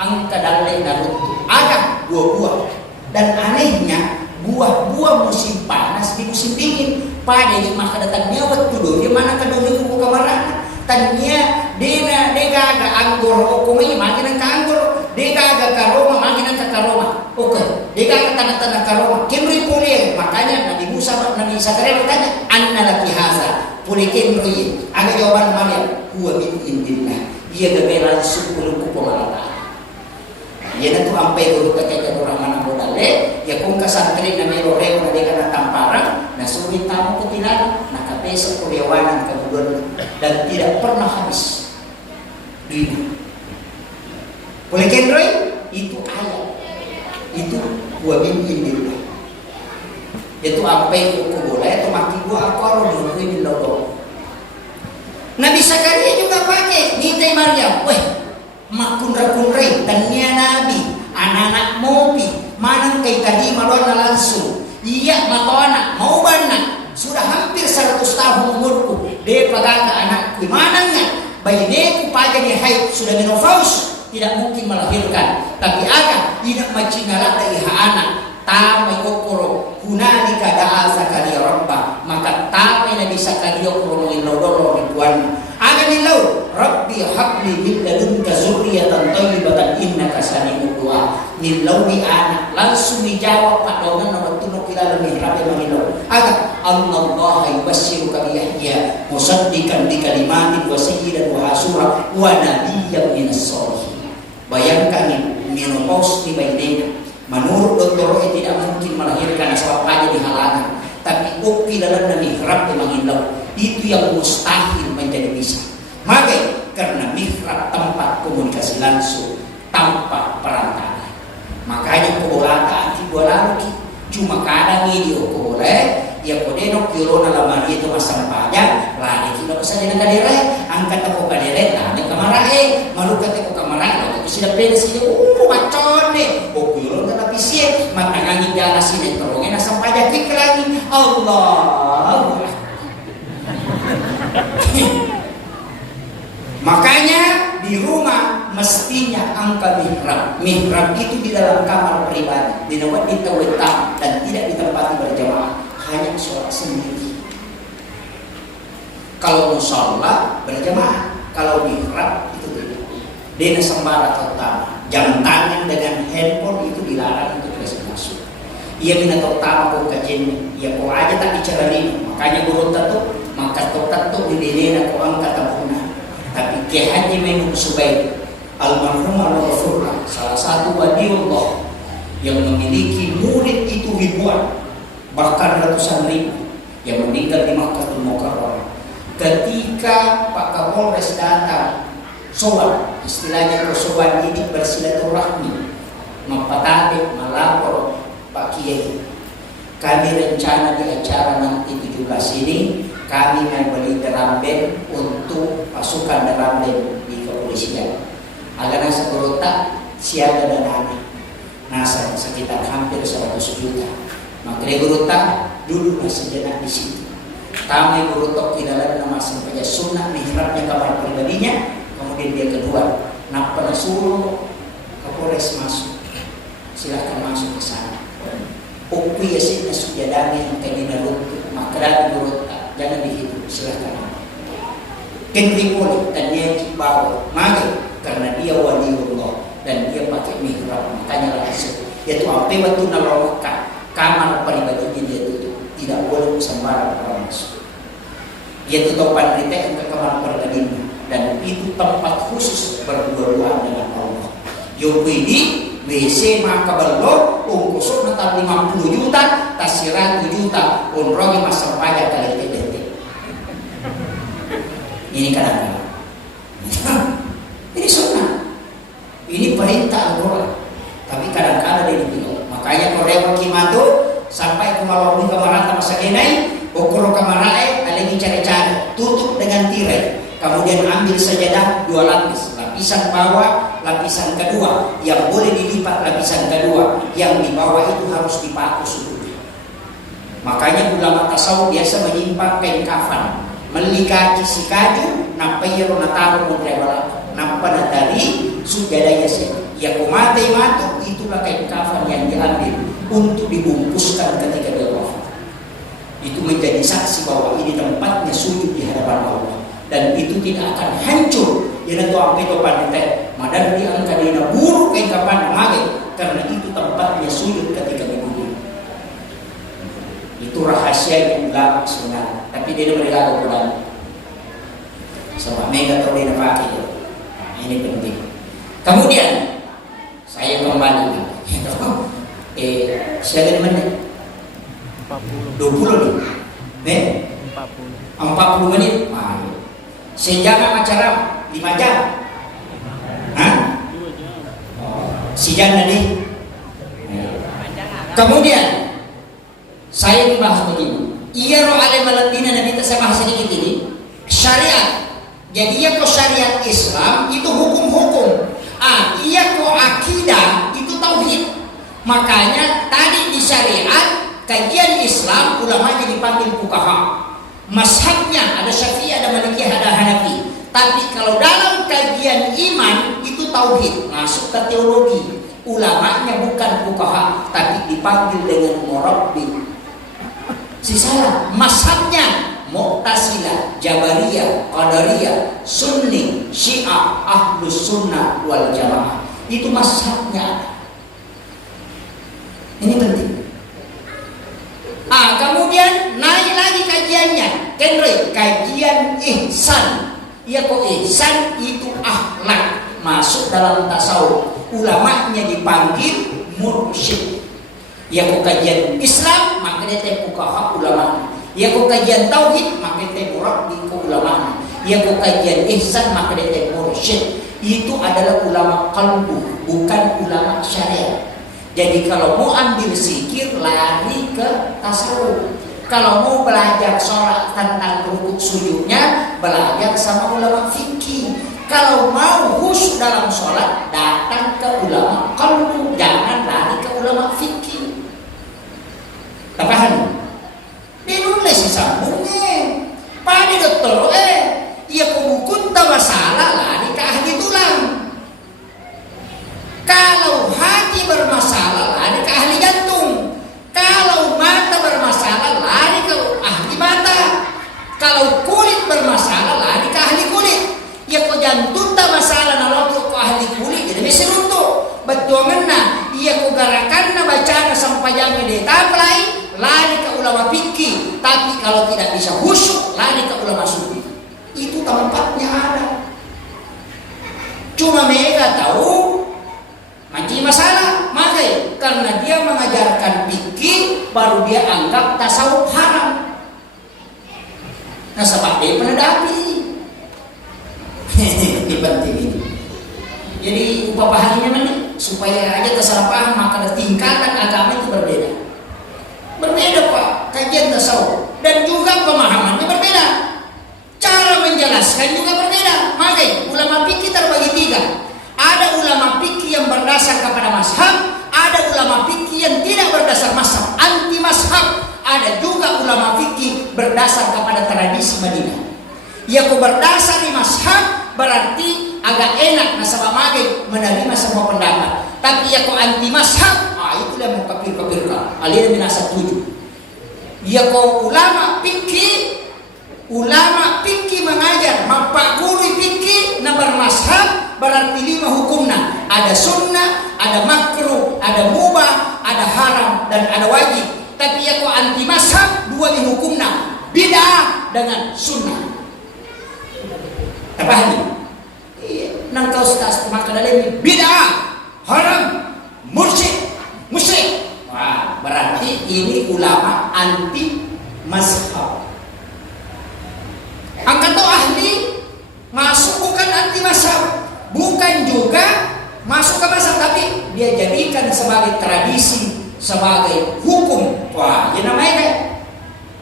angka dalai naruntu ada buah-buah, dan anehnya buah-buah musim panas di musim dingin. Pada maka datangnya waktu dulu mana kadang buku kamarana tanya dega aga anggur okomai makin ka anggur, dega aga karoma makin ka karoma. Oke, dega aga tanah-tanah karoma kimri pulih. Makanya Nabi Musa Nabi Zakaria bertanya, "Anna laki haza?" Pulih kimri. Ada jawaban Maryam, "Huwa min indillah." Dia gabe langsung puluh kupolata. Ia tu ampai guru kakek orang mana modalnya, ya kung kasantri na may roreo na deka na tamparang, na sulit tamu ketilan, nakapesa kuryawanan kemudian dan tidak pernah habis duit. Boleh kendroy? Itu ayat, itu huwa min indillah. Itu ampai kukubola, itu maki gua akor menurut ini logo. Nabi Zakaria juga pakai nitai Maryam, weh. Makunra-kunrai tanya Nabi anak-anak mopi manang kay tadi malon na langsung iya mato anak mau banak sudah hampir 100 tahun umurku de pagaga anakku manangnya bayineku pagani haid sudah menopause tidak mungkin melahirkan tapi aga tidak macinala da iha anak tamay okoro hunalika da'a Zakaria rabbah maka tamay Nabi Zakaria okoro ngilodoro rituan aga nilaw Rabbi habli min ladunka zurriyatan thayyibatan innaka sami'ud du'a. Nilaw ni anak langsung dijawab Pak Dongan nomor tunok kilala mihrab mangilaw. Aga Allah yubassiruka bi Yahya musaddiqan bi kalimatin wa sayyidan wa hasura wa nabiyyan minas sholihin. Bayangkan menopause di bayinya. Menurut dokter tidak mungkin melahirkan sebab aja di halangan. Tapi kilala mihrab mangilaw itu yang mustahil menjadi bisa. Maka karena mihrab tempat komunikasi langsung tanpa perantara. Makanya kubolata anti bolaluki cuma kadang video boleh ya kodeno kirona lamari itu masang pajak lari kita bisa jadi kadere angkat aku kadere tadi kamarae malu kata aku kamarae aku sudah pensi macone kiro na lapisie matangangi jala sini terongena sang pajak lagi Allah. Makanya di rumah mestinya angka mihrab. Mihrab itu di dalam kamar pribadi, dinawat di tawetam dan tidak ditempati berjamaah, hanya sholat sendiri. Kalau musalla berjamaah, kalau mihrab itu tidak. Dena sembara terutama, jam tangan dengan handphone itu dilarang untuk tidak masuk. Ia minat terutama kau kajian, ia kau aja tak bicara ini. Makanya guru tentu, maka tentu di dena kau angkat tabungan. Tapi Kiai Haji Maimun Subaid almarhum al-Ghafurlah salah satu waliullah yang memiliki murid itu ribuan bahkan ratusan ribu yang meninggal di Makkahul Mukarramah. Ketika Pak Kapolres datang sowan, istilahnya sowan ini bersilaturahmi, mempatahkan melapor Pak Kiai, kami rencana di acara nanti 17 ini kami membeli drum band untuk pasukan drum band di kepolisian. Agak nasa berota siaga dan aneh. Nasa sekitar hampir 100 juta. Maka dia berutak, duduklah sejenak di situ. Kami berutak tidak ada nama sampainya sunnah mihrabnya kamar pribadinya. Kemudian dia kedua, nak pernah suruh Kapolres masuk, silahkan masuk ke sana. Ukwi ya sih nasujadani yang tadi narut, maka berutak, jangan dihitung, silahkan. Kendri boleh dan dia bawa, maka karena dia waliullah dan dia pakai mihrab, makanya langsung. Yaitu apa waktu nalawakkan kamar pribadinya dia tutup, tidak boleh sembarang orang masuk. Dia tutup pandita ke kamar pribadinya dan itu tempat khusus berdua-dua dengan Allah. Yopidi WC maka belum ungkusuk mental 50 juta, tas 100 juta, unrogi masa pajak kali TDT. Ini kadang-kadang. Ini sunnah. Ini perintah Al-Quran. Tapi kadang-kadang dia dibilang. Makanya Korea Kimato sampai ke Malawin Kamarata masa kenai, Okoro Kamarae, lagi cari-cari, tutup dengan tirai. Kemudian ambil sajadah 2 lapis, lapisan bawah, lapisan kedua, yang boleh dilipat lapisan kedua, yang di bawah itu harus dipaku sudutnya. Makanya ulama tasawuf biasa menyimpan kain kafan, melikaci si kaju, napayro nataro mengrebalak, nampan dari sujadaya sih. Ya kumate matu itulah kain kafan yang diambil untuk dibungkuskan ketika dia wafat. Itu menjadi saksi bahwa ini tempatnya sujud di hadapan Allah. Dan itu tidak akan hancur. Jadi itu apa itu pandai. Madan diangkat di buruk kain kapan mage karena itu tempatnya sujud ketika dibumi. Itu rahasia yang ulama sebenarnya. Tapi dia berilaku Quran. Sebab mega atau dia pakai. Nah, ini penting. Kemudian saya kembali. Saya dari mana? 20 nih. 40 menit. Sejam acara 5 jam. Hah? Sejam tadi. Kemudian saya dibahas begini. Iya roh alim alatina Nabi saya bahas sedikit ini. Syariat. Jadi ya kok syariat Islam itu hukum-hukum. Iya kok akidah itu tauhid. Makanya tadi di syariat kajian Islam ulamanya dipanggil fuqaha. Mazhabnya ada Syafi'i, ada Maliki, ada Hanafi. Tapi kalau dalam kajian iman itu tauhid, masuk ke teologi. Ulamanya bukan fuqaha, tapi dipanggil dengan murabbi. Sisa mazhabnya Mu'tazilah, Jabariyah, Qadariyah, Sunni, Syiah, Ahlus Sunnah wal Jamaah. Itu mazhabnya. Ini penting. Kemudian naik lagi kajiannya. Kajian ihsan. Ya kok ihsan itu akhlak. Masuk dalam tasawuf. Ulamanya dipanggil mursyid. Ya kok kajian Islam maka dia fuqaha ulama. Ya kok kajian tauhid maka dia murabbi ulama. Ya kok kajian ihsan maka dia mursyid. Itu adalah ulama qalbu, bukan ulama syariat. Jadi kalau mau ambil zikir lari ke tasawuf. Kalau mau belajar sholat tentang rukuk sujudnya belajar sama ulama fikih. Kalau mau khusyuk dalam sholat datang ke ulama qalbu, jangan lari ke ulama fikih. Paham? Dinulis sambungnya. Pada dokter ia pemukun masalah lari ke ahli tulang. Kalau hati bermasalah lari ke ahli jantung. Kalau mata bermasalah lari ke ahli mata. Kalau kulit bermasalah lari ke ahli kulit. Ya kok jantung tak masalah nalok ke ahli kulit jadi bisa runtuh. Betul ngena. Ia kok garakan bacaan sampai jangan ditaplai lari ke ulama fikih. Tapi kalau tidak bisa khusyuk lari ke ulama sufi. Itu tempatnya ada. Cuma mereka tahu macam masalah, makanya karena dia mengajarkan fikih baru dia anggap tasawuf haram. Nah sebab dia penedapi. Ini penting ini. Jadi pahaminya mana? Supaya aja tersalah paham maka tingkatan agama itu berbeda. Berbeda Pak, kajian tasawuf dan juga pemahamannya berbeda. Cara menjelaskan juga berbeda. Makanya ulama fikih terbagi 3. Ada ulama fikih yang berdasar kepada mazhab, ada ulama fikih yang tidak berdasar mazhab. anti mazhab. Ada juga ulama fikih berdasar kepada tradisi Madinah. Ya kau berdasar di mazhab berarti agak enak nasabah mage menerima semua pendapat. Tapi ya kau anti mazhab, itulah yang mau kafir-kafirkan. Alih binasa 7. Ya kau ulama fikih mengajar mempakuri fikih nomor mazhab berarti 5 hukumnya. Ada sunnah, ada makruh, ada mubah, ada haram dan ada wajib. Tapi ya kau anti mazhab 2 di hukumnya, bid'ah dengan sunnah. Apa ini? Nang kau ustaz maka dalam bid'ah, haram, musyrik. Wah, berarti ini ulama anti mazhab. Angkat ahli masuk bukan anti mazhab, bukan juga masuk ke mazhab, tapi dia jadikan sebagai tradisi, sebagai hukum. Wah, ya namanya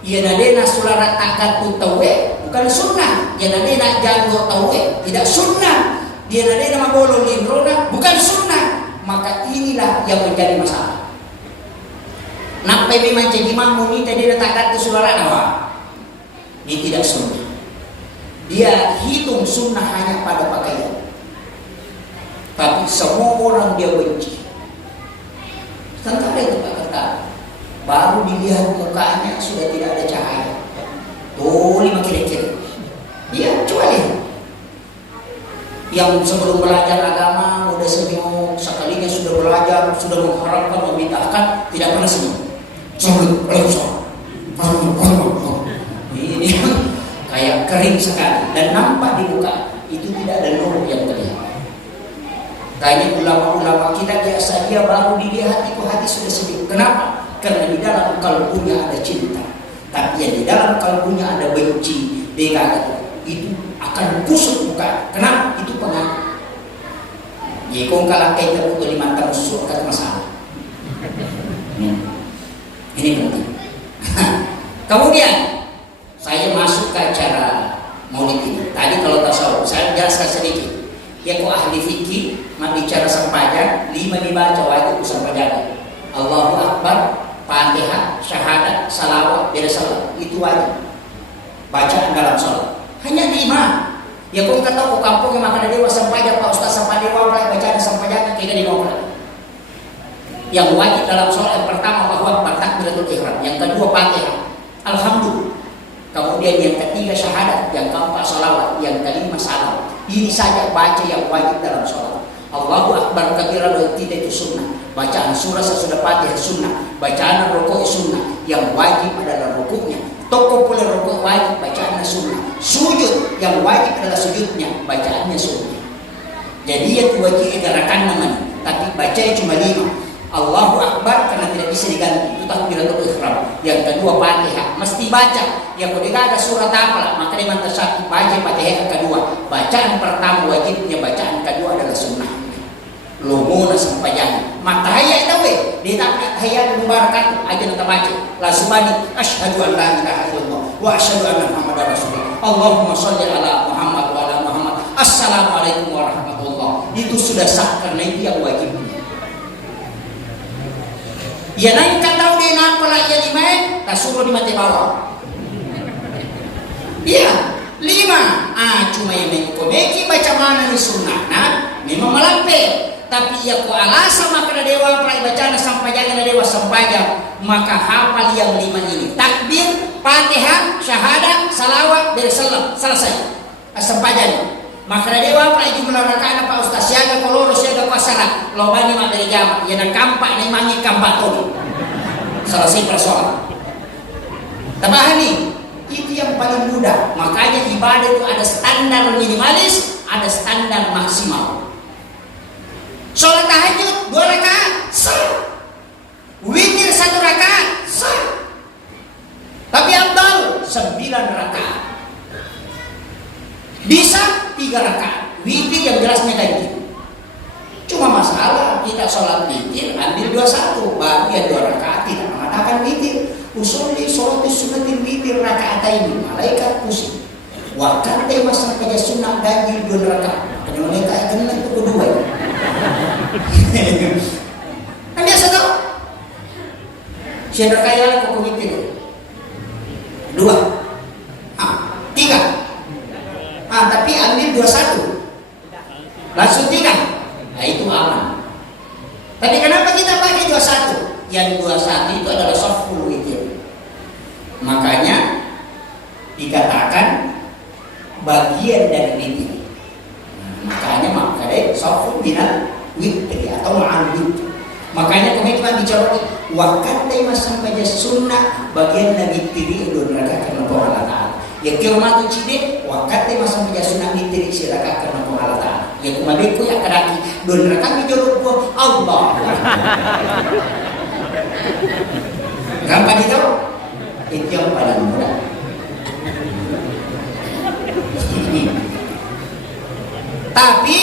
ya nadena sularat akad utawe bukan sunnah. Ya nadena jago tawe tidak sunnah. Dia nadena mabolo lindrona bukan sunnah. Maka inilah yang menjadi masalah. Nampai memang jadi mamu ni tadi letakkan ke sularat awak. Ini tidak sunnah. Dia hitung sunnah hanya pada pakaian. Tapi semua orang dia benci. Tentang itu Pak kata. Baru dilihat mukanya sudah tidak ada cahaya. Tuh 5 kiri-kiri. Iya, coba lihat. Yang sebelum belajar agama udah senyum, sekalinya sudah belajar, sudah mengharapkan, memintahkan, tidak pernah senyum. Ini kayak kering sekali dan nampak di muka itu tidak ada nur yang terlihat. Tanya ulama-ulama kita biasa dia baru dilihat itu hati sudah sedih. Kenapa? Karena di dalam kalbunya ada cinta, tapi yang di dalam kalbunya ada benci. Dia kata itu akan kusut muka. Kenapa? Itu pengaruh. Jadi kau kalah kita untuk 5 tahun surga masalah. Ini penting. Kemudian saya masuk ke acara maulid ini. Tadi kalau tasawuf saya jelaskan sedikit. Ya kau ahli fikih, bicara sempadan 5 dibaca wajib sempadan. Allahu Akbar, Fatihah, syahadat, salawat, bersalat itu wajib. Bacaan dalam salat. Hanya 5. Ya kau kata kau kampung yang makan dewa sempadan Pak Ustaz sempadewa bacaan sempadan kita di bawah. Yang wajib dalam sholat yang pertama bahwa takbiratul ihram, yang kedua Fatihah, alhamdulillah. Kemudian yang ketiga syahadat, yang keempat salawat, yang kelima salam. Ini saja baca yang wajib dalam sholat. Allahu Akbar kabira wa tidak itu sunnah. Bacaan surah sesudah Fatihah sunnah. Bacaan rukuk sunnah. Yang wajib adalah rukuknya. Toko pula rukuk wajib bacaannya sunnah. Sujud yang wajib adalah sujudnya, bacaannya sunnah. Jadi ya wajib gerakan namanya, tapi bacanya cuma 5. Allahu Akbar karena tidak bisa diganti, itu takbiratul ihram. Yang kedua Fatihah mesti baca. Yang kedua ada surat apa? Maka dia mantasati baca Fatihah yang kedua. Bacaan pertama wajibnya, bacaan kedua adalah sunnah. Lumuna sampai jangan. Maka hayat itu weh. Dia tak hayat mubarakatuh aja nanti baca. Lasubani asyhadu an la ilaha illallah wa asyhadu anna Muhammadar Rasulullah. Allahumma shalli ala Muhammad wa ala Muhammad. Assalamualaikum warahmatullah. Itu sudah sah karena itu yang wajib. Ya naik tahu dia nak pula ya 5, tak suruh di mati bawah. Iya 5. Cuma yang mengkomeki baca mana ni sunnah. Nah, memang melampe. Tapi ya ku alasan maka dewa pernah bacaan sampai jangan dewa sampai maka hafal yang 5 ini. Takbir, Fatihah, syahadat, salawat, bersalam, selesai. Sampai jangan. Maka dewa pernah jumlah rakaat Pak Ustaz siaga koloro siaga pasara lobani mak dari jamaah ya nak kampak ni mangi kampak tu. Selesai persoalan. Tabahani itu yang paling mudah. Makanya ibadah itu ada standar minimalis, ada standar maksimal. Sholat tahajud 2 rakaat sah. Witir 1 rakaat sah. Tapi afdal 9 rakaat. Bisa 3 rakaat. Witir yang jelasnya tadi. Cuma masalah kita sholat witir ambil 21 bagian 2 rakaat tidak mengatakan witir. Usolli sholati sunnatil witir rakaatain malaikat pusing. Waktu dia masa pada sunnah ganjil 2 rakaat. Karena mereka kena itu kedua. Kan biasa tahu. Siapa kaya kok witir? 2. 3. Tapi ambil 21. Langsung 3. Nah, itu aman. Tapi kenapa kita pakai 21? Yang 21 itu adalah shaful witir. Makanya dikatakan bagian dari witir. Makanya shaful minal witir atau ma'al witir. Makanya komitmen bicara wakatnya masang baca sunnah bagian dari witir itu neraka karena Allah Ta'ala. Ya kiamat cide wakatnya masang baca sunnah witir neraka karena Allah Ta'ala. Ya kumabeku ya keraki don neraka bijolok ko Allah. Gampang itu? Itu yang paling mudah. Tapi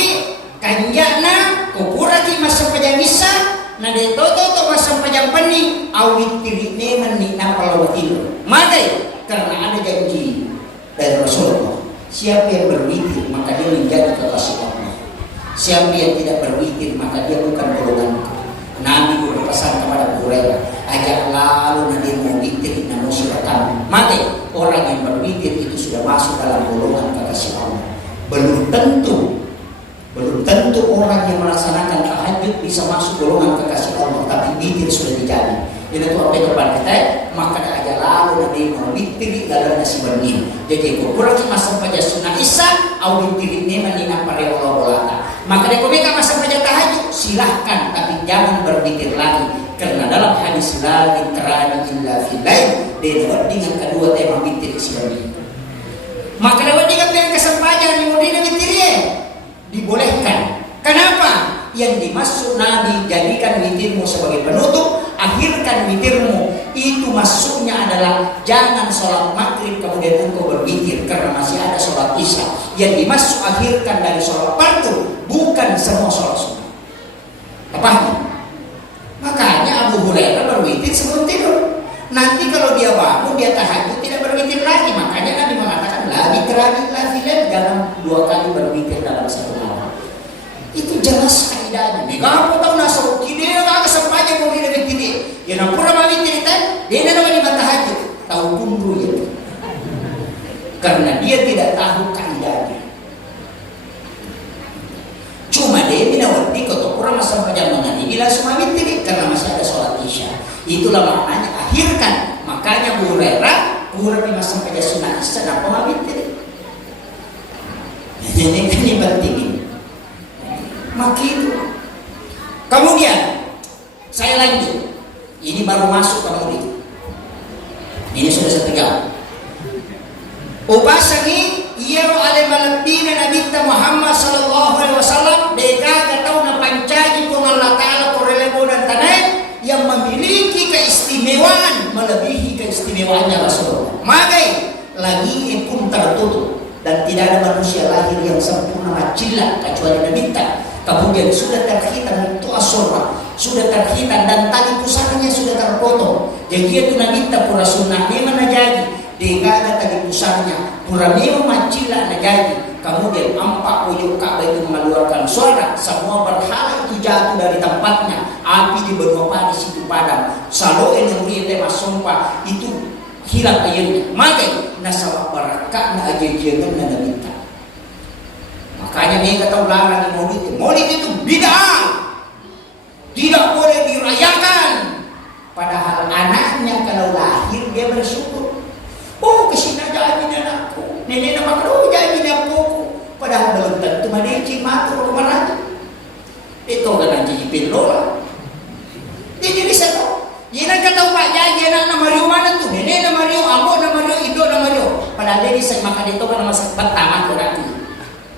kanjana kupuraki masa pajamisa na de toto masa pajampani awit tirine mani na palawatin. Madai karena ada janji dari Rasulullah, siapa yang berwitir maka dia menjadi kekasih Allah. Siapa yang tidak berwitir maka dia bukan golongan. Nabi berpesan kepada Abu Hurairah, ajak lalu nanti mau witir na musyrikan. Madai orang yang berwitir itu sudah masuk dalam golongan kekasih Allah. Belum tentu orang yang melaksanakan tahajud bisa masuk golongan kekasih Allah, tapi witir sudah dijadi. Jadi itu apa yang depan kita, maka ada lalu nanti mau witir dalam nasi benih. Jadi kurang masa pada sunnah isa, au witir ini menina pada Allah bolata. Maka dia mereka masa pada tahajud silahkan, tapi jangan berwitir lagi. Karena dalam hadis la terani illa filain, dia dengan kedua tema witir sebenarnya. Maka lewat dengan kesempatan yang mudah witirnya dibolehkan. Kenapa? Yang dimaksud Nabi jadikan witirmu sebagai penutup, akhirkan witirmu. Itu maksudnya adalah jangan sholat maghrib kemudian engkau berwitir karena masih ada sholat isya. Yang dimaksud akhirkan dari sholat fardu, bukan semua sholat sunnah. Apa? Makanya Abu Hurairah berwitir sebelum tidur. Nanti kalau dia bangun dia tahajud tidak berwitir lagi. Makanya Nabi mengatakan la witrani la filan, jangan 2 kali berwitir dalam satu malam. Itu jelas kaidahnya. Kamu tahu nasab dia enggak kesempatan mau witir dia. Ya nampura ma witir dia nama di tahajud. Tahu kundu ya. Karena dia tidak tahu kaidahnya. Cuma dia minawati kota kurang masa perjalanan ini langsung witir karena masih ada sholat isya. Itulah maknanya akhirkan. Makanya Abu Hurairah kurang di masa pada sunnah isya dan witir. Jadi ini penting. Maka itu. Kemudian saya lanjut. Ini baru masuk kemudian. Ini sudah 1 jam. Upasani ia alimalatina Nabi Muhammad sallallahu alaihi wasallam deka katau na pancaji kung Allah Ta'ala korelebo dan tanay yang memiliki keistimewaan melebihi keistimewaannya Rasulullah. Magai lagi pun tertutup dan tidak ada manusia lahir yang sempurna macilah kecuali Nabi. Kemudian sudah terhitam itu asorah, sudah terhitam dan tali pusaranya sudah terpotong. Jadi itu Nabi pura sunnah memang jadi. Dia ada tali pusarnya, pura memang macilah jadi. Kemudian 4 pojok Ka'bah itu mengeluarkan suara. Semua berhala itu jatuh dari tempatnya. Api di benua Paris itu padam. Saloe nuri tema sumpah itu hilang airnya. Maka nasawak barakah na aja-ajangan na Nabi. Makanya mereka tahu larang maulid. Maulid itu bid'ah, tidak boleh dirayakan. Padahal anaknya kalau lahir dia bersyukur. Oh kesini aja anakku, nenek nama kau jadi anakku. Padahal belum tentu madeci matur kemana. Itu kan nanti pilola. Dia jadi satu. Jangan kata Pak Jaya anak nama Mario mana tuh? Nenek nama Mario, ambo nama Mario, indo nama Mario. Padahal dia bisa makan itu kan masa pertama orang.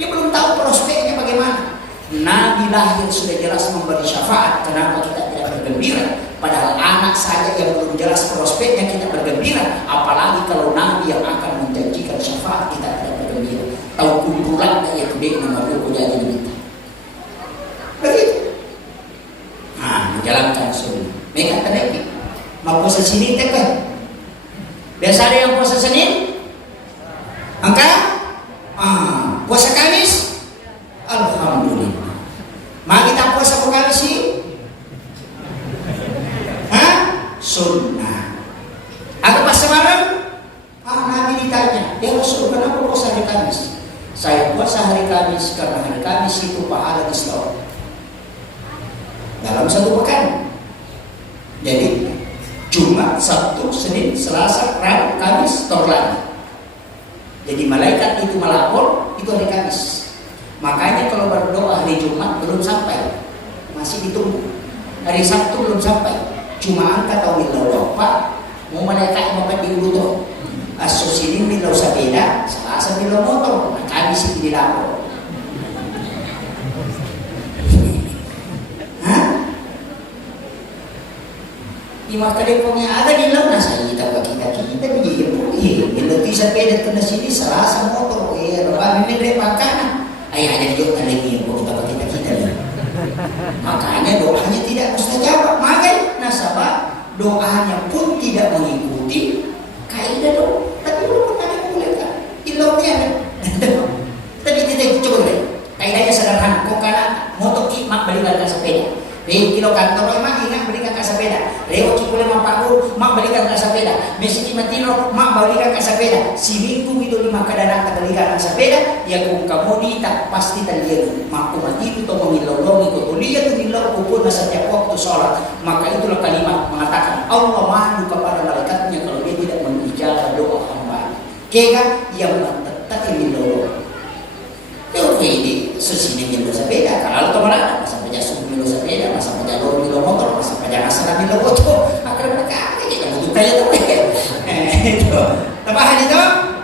Dia belum tahu prospeknya bagaimana. Nabi lahir sudah jelas memberi syafaat. Kenapa kita tidak bergembira? Padahal anak saja yang belum jelas prospeknya kita bergembira. Apalagi kalau Nabi yang akan menjanjikan syafaat kita tidak bergembira. Tahu kumpulan yaitu dia nama Mario jadi kita. Begitu. Nah, menjalankan sunnah. Mereka terlebih. Mau puasa Senin kan? Biasa ada yang puasa Senin? Angka? Puasa Kamis? Alhamdulillah. Mari kita puasa Kamis sih? Sunnah. Kamis karena hari Kamis itu pahala di store dalam satu pekan. Jadi Jumat, Sabtu, Senin, Selasa, Rabu, Kamis store lagi. Jadi malaikat itu melapor itu hari Kamis. Makanya kalau berdoa hari Jumat belum sampai, masih ditunggu. Hari Sabtu belum sampai, cuma angkat atau milau Pak mau malaikat mau diuruh asus ini milau sepeda, Selasa milau motor, nah, Kamis itu dilapor. Di maka depongnya ada di laut saya kita begini lebih sepeda kena sini Selasa motor rabah memang makanan ayah ada juga lagi yang kita makanya doanya tidak mustajab. Makanya nasabah doanya pun tidak mengikuti kaidah doa. Tapi belum pernah dimulaikan ilmunya tadi kita coba deh kaidahnya sederhana. Kok kana motor mak balikan ke sepeda kilo kantor mak ingat balikan ke sepeda lewat cikule mampaku mak balikan ke sepeda mesi cimatino mak balikan ke sepeda si minggu itu 5 kadang balikan ke sepeda ya kung kamu tak pasti terjadi mak mati itu to mengilolong itu dia tuh milau pun setiap waktu sholat. Maka itulah kalimat mengatakan Allah malu kepada malaikatnya kalau dia tidak mengijalah doa hamba kega yang tak milau ini sesini milau sepeda kalau to malah masa pejasuk milau sepeda masa pejalur milau motor masa pejasuk milau motor akan mereka kita butuh kayak itu tambahan itu.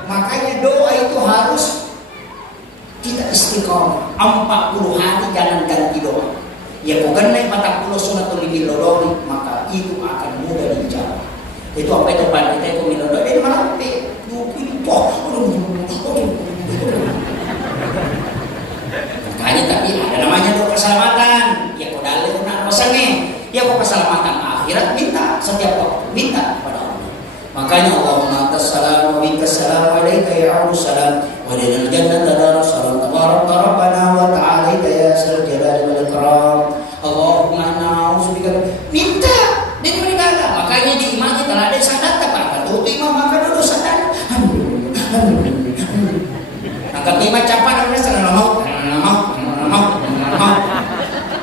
Makanya doa itu harus kita istiqomah 40 hari jangan ganti doa ya bukan naik 40 sunatul milodori maka itu akan mudah dijawab. Itu apa itu pandai itu milodori dari mana makanya tapi ada namanya doa keselamatan ya kau dalil nak pasangnya ya kau keselamatan akhirat minta setiap waktu minta kepada Allah. Makanya Allahumma tassalam wa minkas salam alayka ya salam wa lil jannati dar salam tabarak rabbana wa ta'ala ya sal jalali wal ikram. Allahumma na'udzubika minta dan meninggal. Makanya di imam kita ada sadat apa tuh imam maka dulu sadat angkat imam capan dan sana mau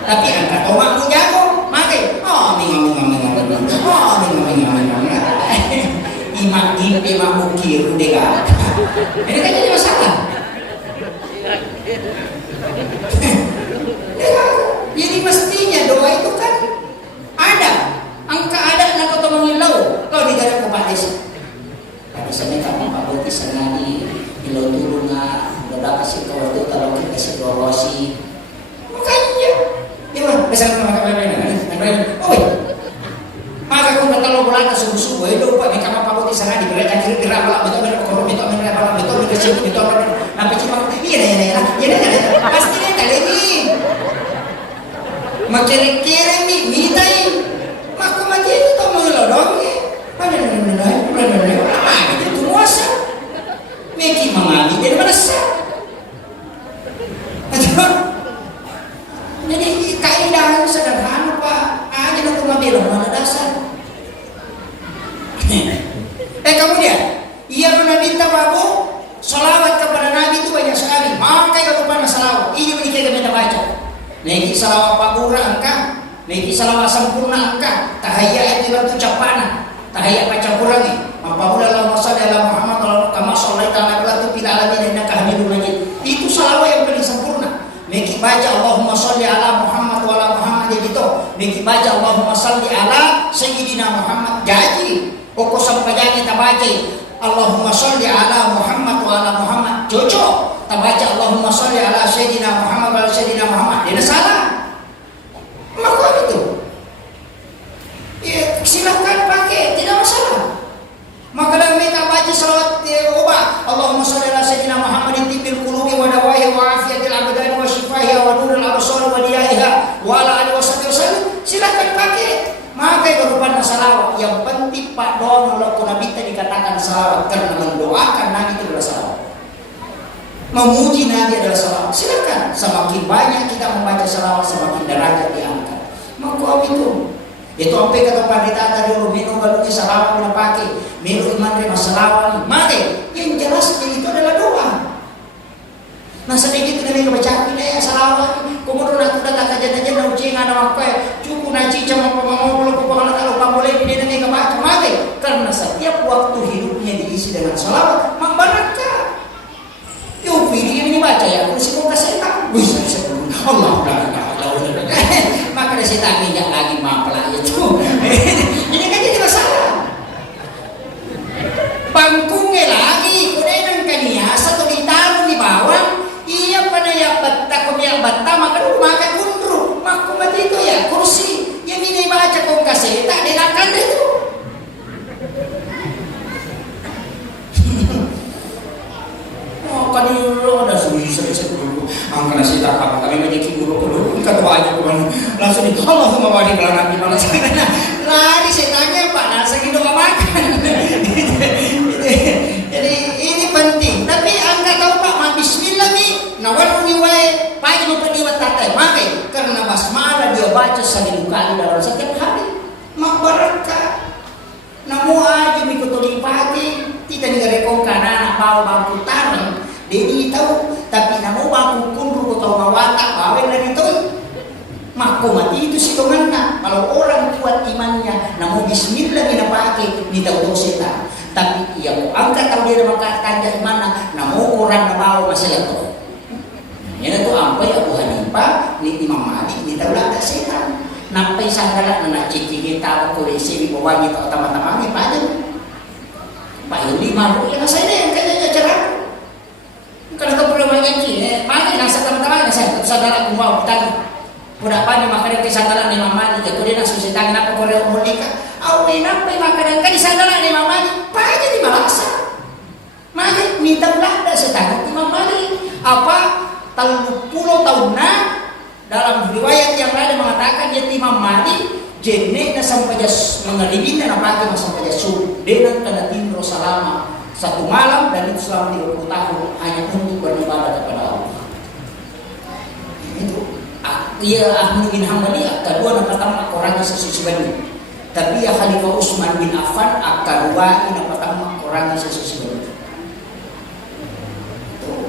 tapi angkat omak mu jago makai imak gimpe mukir dega ini kan jadi masalah. Jadi mestinya doa itu kan ada angka ada nak kau mengilau kau di dalam kepadesa padesanya kamu Pak Boti senani ilau turun udah kasih kau itu kalau kita kasih korosi makanya gimana besar maka kau kata lo bulan subuh itu Pak mereka Pak Boti senani gerak kiri gerak balak betul korum itu betul sampai cuma iya pasti dia tak lagi makere-kere mitai maka mati itu mengelodong itu muasa meki mengambil dari mana sah. Jadi kaidah sederhana Pak aja nak bilang mana dasar kemudian ia minta babu salawat kepada Nabi itu banyak sekali. Maka kalau pada salawat ini kita minta baca naiki salawat pagura angka naiki salawat sempurna angka tahiyat itu ucapan tahiyat baca kurangi apabila Allahumma shalli ala Muhammad kama shallaita ala Ibrahim fil alamin innaka Hamidum Majid. Itu salawat yang paling sempurna. Naiki baca Allahumma shalli ala Muhammad wa ala Muhammad itu naiki baca Allahumma shalli ala Sayyidina Muhammad jadi pokok sampai jadi kita baca Allahumma sholli ala Muhammad wa ala Muhammad cocok kita baca Allahumma sholli ala Sayyidina Muhammad wa ala Sayyidina Muhammad dia salah maka itu ya silahkan pakai tidak masalah. Maka dalam mereka baca salawat ubah Allahumma sholli ala Sayyidina Muhammadin tibbil qulubi wa dawahi wa afiyatil abdani wa shifahiha wa nuril absar wa diyaiha wa ala alihi wasallam silahkan pakai. Maka itu merupakan salawat yang penting Pak Don kalau Nabi tadi dikatakan salawat karena mendoakan Nabi itu adalah salawat, memuji Nabi adalah salawat. Silakan semakin banyak kita membaca salawat semakin derajat diangkat. Maka itu sampai kata pendeta tadi minum balutnya salawat boleh pakai minum iman terima salawat mati yang jelas itu adalah doa. Nah sedikit kami kebaca ini ya salawat. Kemudian aku datang ke jajan na ucing ada apa? Cukup naci cuma pemangol kalau kalau boleh dia nanti kebaca mati. Karena setiap waktu hidupnya diisi dengan salawat, membarakah. Yo pilih ini baca ya, aku sih mau kasih tahu. Bisa sebelum Allah maka dari setan tidak lagi mamplah itu. Ini kan jadi masalah. Bangkungnya lagi, kuda kania satu ditaruh di bawah. Iya pada yang batta kumiang batta maka makan undru maku mati itu ya kursi yang ini baca kong kaseta dinakan itu. Oh kan dulu ada sering dulu angkat nasi tak apa kami menjadi guru ketuanya bukan langsung di Allahumma wadi kelana di mana sana lari setannya pak nasi gitu nggak makan. Jadi ini penting tapi angkat tahu pak ma bismillah nih nawar uniwai pagi mempeliwat tatai makai karena basmalah dia baca 1000 kali dalam setiap hari mak barakah namu aja mikutuli pagi tidak direkong karena bawa bangku tangan dia tahu tapi namu bangku kunru atau mawatak bawa dari itu mako mati itu si temannya kalau orang kuat imannya namu bismillah kita pakai ni tahu setan tapi ya angkat tahu dia maka tanda imannya namu orang bawa masalah itu. Ini tu ampai Abu Hanifah, ni Imam Malik, ni tahu lah tak setan. Nampai sangalah nak cici kita kurisi di bawah kita teman-teman ni pada. Pak ini malu yang saya yang kayaknya cerah. Kalau kau perlu banyak ni, mana nasa teman-teman saya saudara kumau kita. Mudah apa ni makanan kesadaran ni Imam Malik, jadi nak susah tangan apa koreo munika. Awin nampai makanan kesadaran ni Imam Malik, pada di malasa. Maka ni tahu lah tak setan Imam Malik apa? 30 tahun dalam riwayat yang lain mengatakan dia Imam Malik jenek na sampai jas mengalimi na napati sampai jas dengan kena timro selama 1 malam dan itu selama 30 tahun hanya untuk beribadah kepada Allah. Itu ia Ahmad bin Hanbali kedua yang pertama orangnya sesuai tapi ya Khalifah Utsman bin Affan kedua yang pertama orangnya sesuai.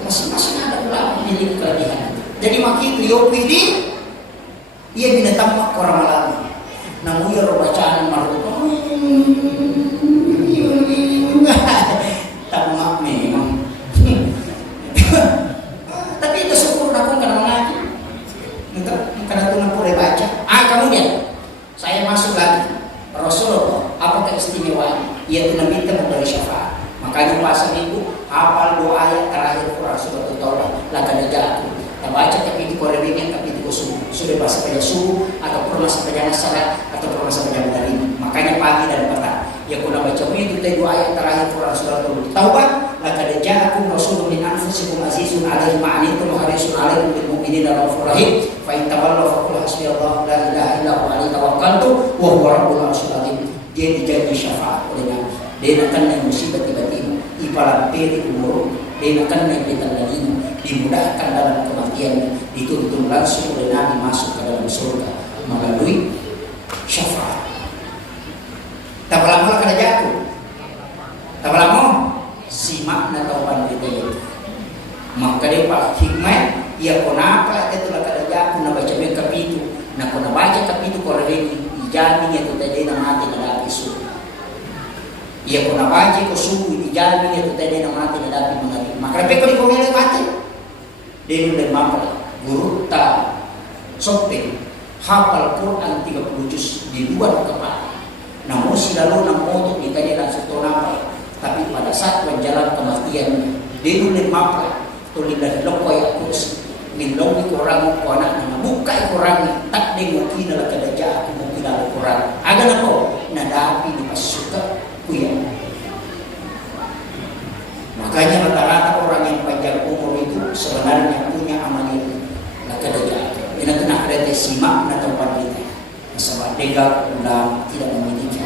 Masing-masing ada ulama milik kelebihan. Jadi makin yo pilih ia binatang mak orang lama. Namun ya bacaan maru. Tamak memang. Tapi itu syukur aku karena mengaji. Karena aku nak boleh baca. Kemudian saya masuk lagi. Rasulullah apa keistimewaan? Ia tu Nabi kita memberi syafaat. Makanya puasa minggu hafal 2 ayat terakhir Quran surah At-Taubah lakad ja'akum. Kita baca tapi itu korebingin tapi itu subuh. Sudah bahasa pada subuh atau pernah sampai jam salat atau pernah sampai jam dari. Makanya pagi dan petang. Ya kuna baca itu 2 ayat terakhir Quran surah At-Taubah lakad ja'akum rasulun min anfusikum azizun 'alaihi ma 'anittum harisun 'alaikum bil mu'minina raufur rahim. Fa in tawallaw faqul hasbiyallahu la ilaha illa huwa 'alaihi tawakkaltu wa huwa rabbul 'arsyil 'azim. Dia dijanji syafaat oleh Nabi. Dia akan naik musibah tiba-tiba ipalang peri umur dia akan naik betal lagi dimudahkan dalam kematian dituntun langsung oleh Nabi masuk ke dalam surga melalui syafaat. Tak lama kena jatuh tak lama simak na tahuan kita itu maka dia pak hikmah ia konapa itu lah kena jatuh na baca kapitu na kona baca kapitu koreleni ijami itu tadi na mati na api surga. Ia pun baca ko subuh dijamin itu tadi nama mati dapat mengalir. Maka repeko di komel mati. Dia mulai mampu guru ta sopeng hafal Quran 30 juz di luar kepala. Namun selalu namoto kita ni langsung tonapa. Tapi pada saat menjalan kematian dia mulai mampu tulilah lokoy kursi. Minlong orang ko anak na buka orang tak dengoki na kadajak mo kilala Quran. Aga na ko nadapi di pasuka kuya. Makanya rata-rata orang yang panjang umur itu sebenarnya punya amal itu. Nakadajak. Ina tu nak ada simak na tempat kita. Sebab degal ulang tidak memiliki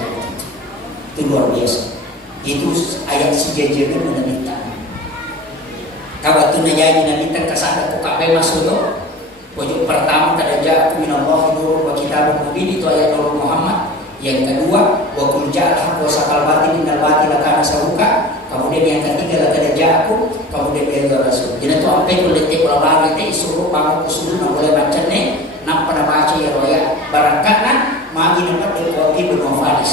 itu luar biasa. Itu ayat sejajar menanita. Kalau tu nanya nanti terkasar aku kape masuk tu. Pojok pertama kadajak aku minallah nur wa kitabun mubin itu ayat Nur Muhammad. Yang kedua wa kul ja'al haqq wa saqal batil innal batila kana sahuqa. Kemudian yang ketiga lakad aku kemudian dia rasul. Jadi tu ampe kulit te kulabari te isuruh bangun usul na boleh baca ne nak pada baca ya roya barangkana magi dapat dari kopi bermanfaat.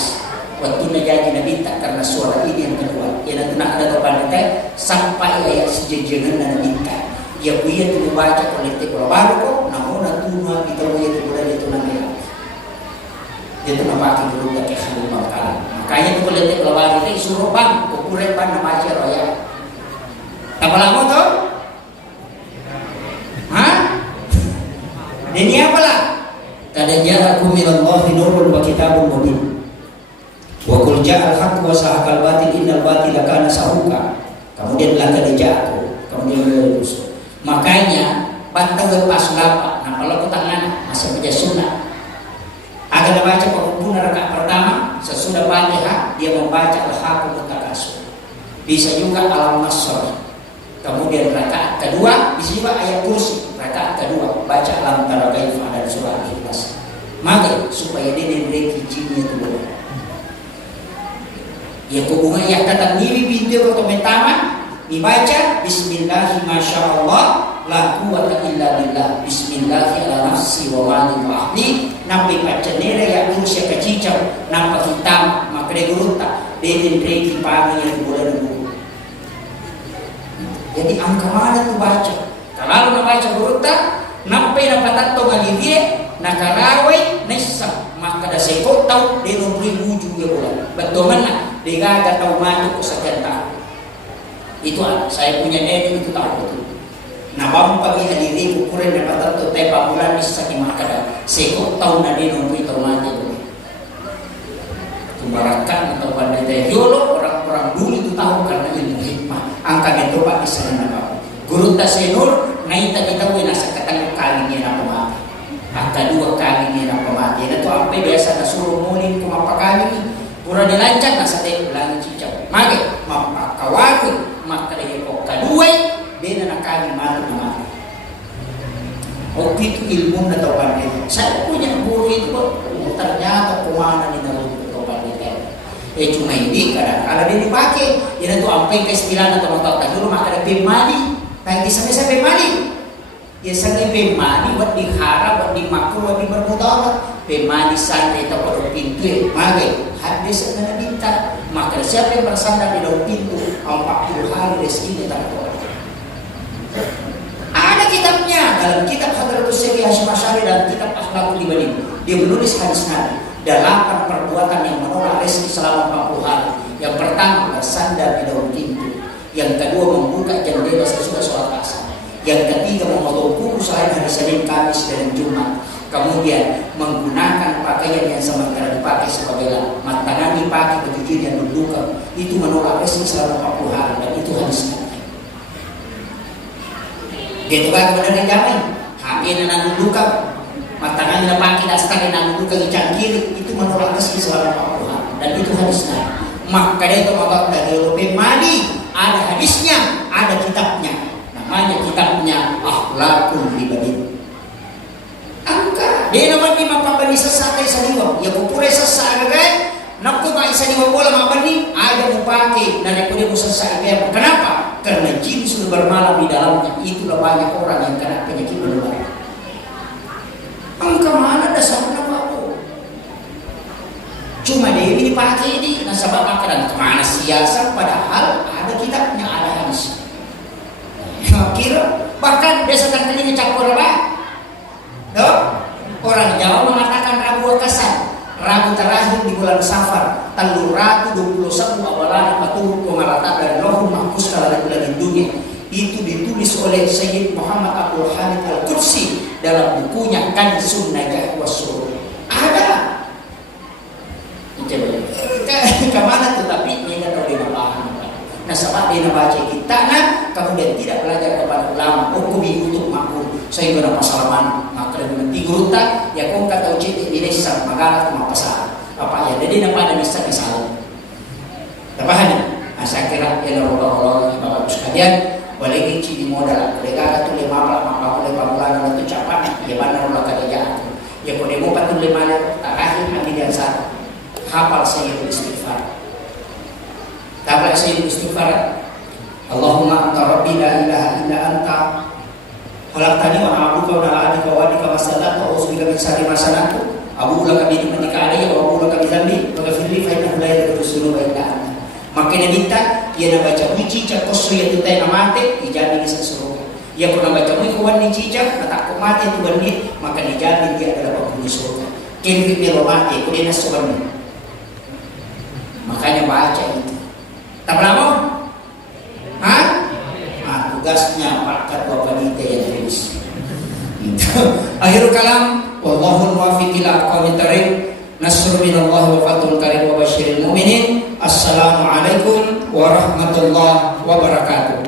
Waktu najaji nabi tak karena suara ini yang kedua. Yang nak ada depan te sampai ayat sejejengan dan nabi tak. Dia punya tu baca kulit te kulabari ko namun natuna kita punya tu boleh itu nanti. Dia tu nampak dulu tak kehadu bangkalan. Makanya tu kulit te kulabari te isuruh bang kukuret ban nama baca roya. Tak lama tu? Hah? Ini apa lah? Kadang ja'akum minallahi nurun wa kitabun mubin. Wa qul ja'al haqq wa sahaqal batil innal batila kana sahuqa. Kemudian laka dija'aku. Kemudian lulus. Makanya bantang lepas lapak. Nah kalau aku tangan masih baca sunnah. Agar baca penghubungan rakaat pertama sesudah Fatihah dia membaca al-haqqu mutakasur. Bisa juga al-nasr. Kemudian rakaat kedua bisa juga ayat kursi. Rakaat kedua baca alam tara kaifa dan surah Ikhlas. Maka supaya dia diberi jinnya itu boleh. Ya hubungan yang kata nili pintu atau metama dibaca bismillahi masyaallah la quwwata illa billah bismillahi ala nafsi wa mali wa ahli nabi baca nere ya kursi kecicam nampak hitam maka dia gurunta dia diberi kipani yang boleh dulu. Jadi angka mana tu baca? Kalau nak baca berita, nampai dapat tato ngali dia, nakarawai, nesam, maka dah sekot tahu dia nombri wujud dia bola. Betul mana? Dia gak tahu maju kesakian tahu. Itu saya punya nenek itu tahu betul. Nah bang pagi hadiri ukuran dapat tato tepa bulan bisa maka dah sekot tahu nadi nombri tahu maju tu. Tumbarakan atau pandai teyolo orang-orang dulu itu tahu karena ilmu hikmah. Angka itu pak bisa menambah. Guru tasenur naita kita punya nasa ketang kali ni nak mati. Angka 2 kali ni nak mati. Dan tu apa biasa nak suruh mulin ku apa kali. Pura dilancar nasa teh ulangi cicak. Mage mapakawaki maka dia kok kedua dia nak kali mati. Oh itu ilmu na tahu pandai. Saya punya guru itu ternyata kemana ni nak cuma ini kadang-kadang dia dipakai dia tu sampai ke istilah atau motor tak dulu maka ada pemali baik di sana saya pemali ya sana pemali buat diharap buat dimakruh buat dibermudarat pemali sana itu pada pintu maka hadis sana minta maka siapa yang bersandar di dalam pintu 40 hari rezeki dia tak tahu ada kitabnya dalam kitab Hadratus Syekh Hasyim Asy'ari dan kitab Akhlaqul Ibadin dia menulis hadis Nabi 8 perbuatan yang menolak rezeki selama 40 hari. Yang pertama bersandar di daun pintu. Yang kedua membuka jendela sesudah sholat asar. Yang ketiga memotong kuku selain hari Senin, Kamis dan Jumat. Kemudian menggunakan pakaian yang sementara dipakai sebagai tangan dipakai berdiri dan berduka. Itu menolak rezeki selama 40 hari dan itu hadis Nabi. Gitu kan kemudian jamin. Hakin dan berduka. Matangan yang pakai dasar yang nanggung ke kiri itu menolak rezeki selama 40 hari dan itu hadisnya. Maka dia itu maka dari lebih mali ada hadisnya, ada kitabnya. Namanya kitabnya Akhlaqul Ibadin. Angka dia nama ni mapabani sesat ay saliwa. Ya kupure sesat kan? Nak ko ba isa ni bola mapani ada mo pakai dan dia mo sesat dia. Kenapa? Karena jin sudah bermalam di dalamnya. Itulah banyak orang yang kena penyakit menular. Angka mana dasarnya apa? Cuma dia ini pakai ini nasabah makanan kemana siasat padahal ada kitabnya ada hadis. Kira bahkan desa telinga campur apa? Dok, orang Jawa mengatakan Rabu Akasan, Rabu terakhir di bulan Safar, Telur Ratu 21 awalan patuh pemalata dari Rohul Mahfuz kalau lagi dunia. Itu ditulis oleh Sayyid Muhammad Abdul Hamid Al-Qudsi dalam bukunya Kanzun Najah was-Surur. Ada. Kemana tuh tapi dia tahu dia paham. Nah sebab dia baca kita kemudian tidak belajar kepada ulama hukum untuk makruh. Saya guna masalah mana maka nanti guru tak ya kau kata uji di desa magara cuma pasal apa ya jadi nama ada bisa disalin. Tapahan. Saya kira ya Allah Bapak sekalian boleh gici di modal, mereka tu 5 bulan itu capai, ya mana orang kerja tu, ya kalau mau 45 terakhir ambil yang satu, hafal saya istighfar, hafal saya istighfar, Allahumma anta rabbi la ilaha illa anta khalaqtani wa ana abduka wa ana abduka wa adika wa salatu wa usbika min syarri ma sanatu abu laka bi ni'matika alayya wa abu laka bi dhanbi wa ghfir li fa innahu la yaghfiru dhunuba illa anta. Maka dia minta dia nak baca cica koso yang tutai namate dijamin di surga. Ia pun nak baca kuwan ni cica tak ko mate tu bani maka dijamin dia adalah penghuni surga. Kini dia mati ko dia surga. Makanya baca itu. Tak lama? Hah? Tugasnya Pak Ketua Panitia yang tulis. Akhirul kalam, wallahu muwaffiq ila aqwamit thariq. Nasrun minallahi wa fathun qarib wa basyiril mu'minin. Assalamualaikum warahmatullahi wabarakatuh.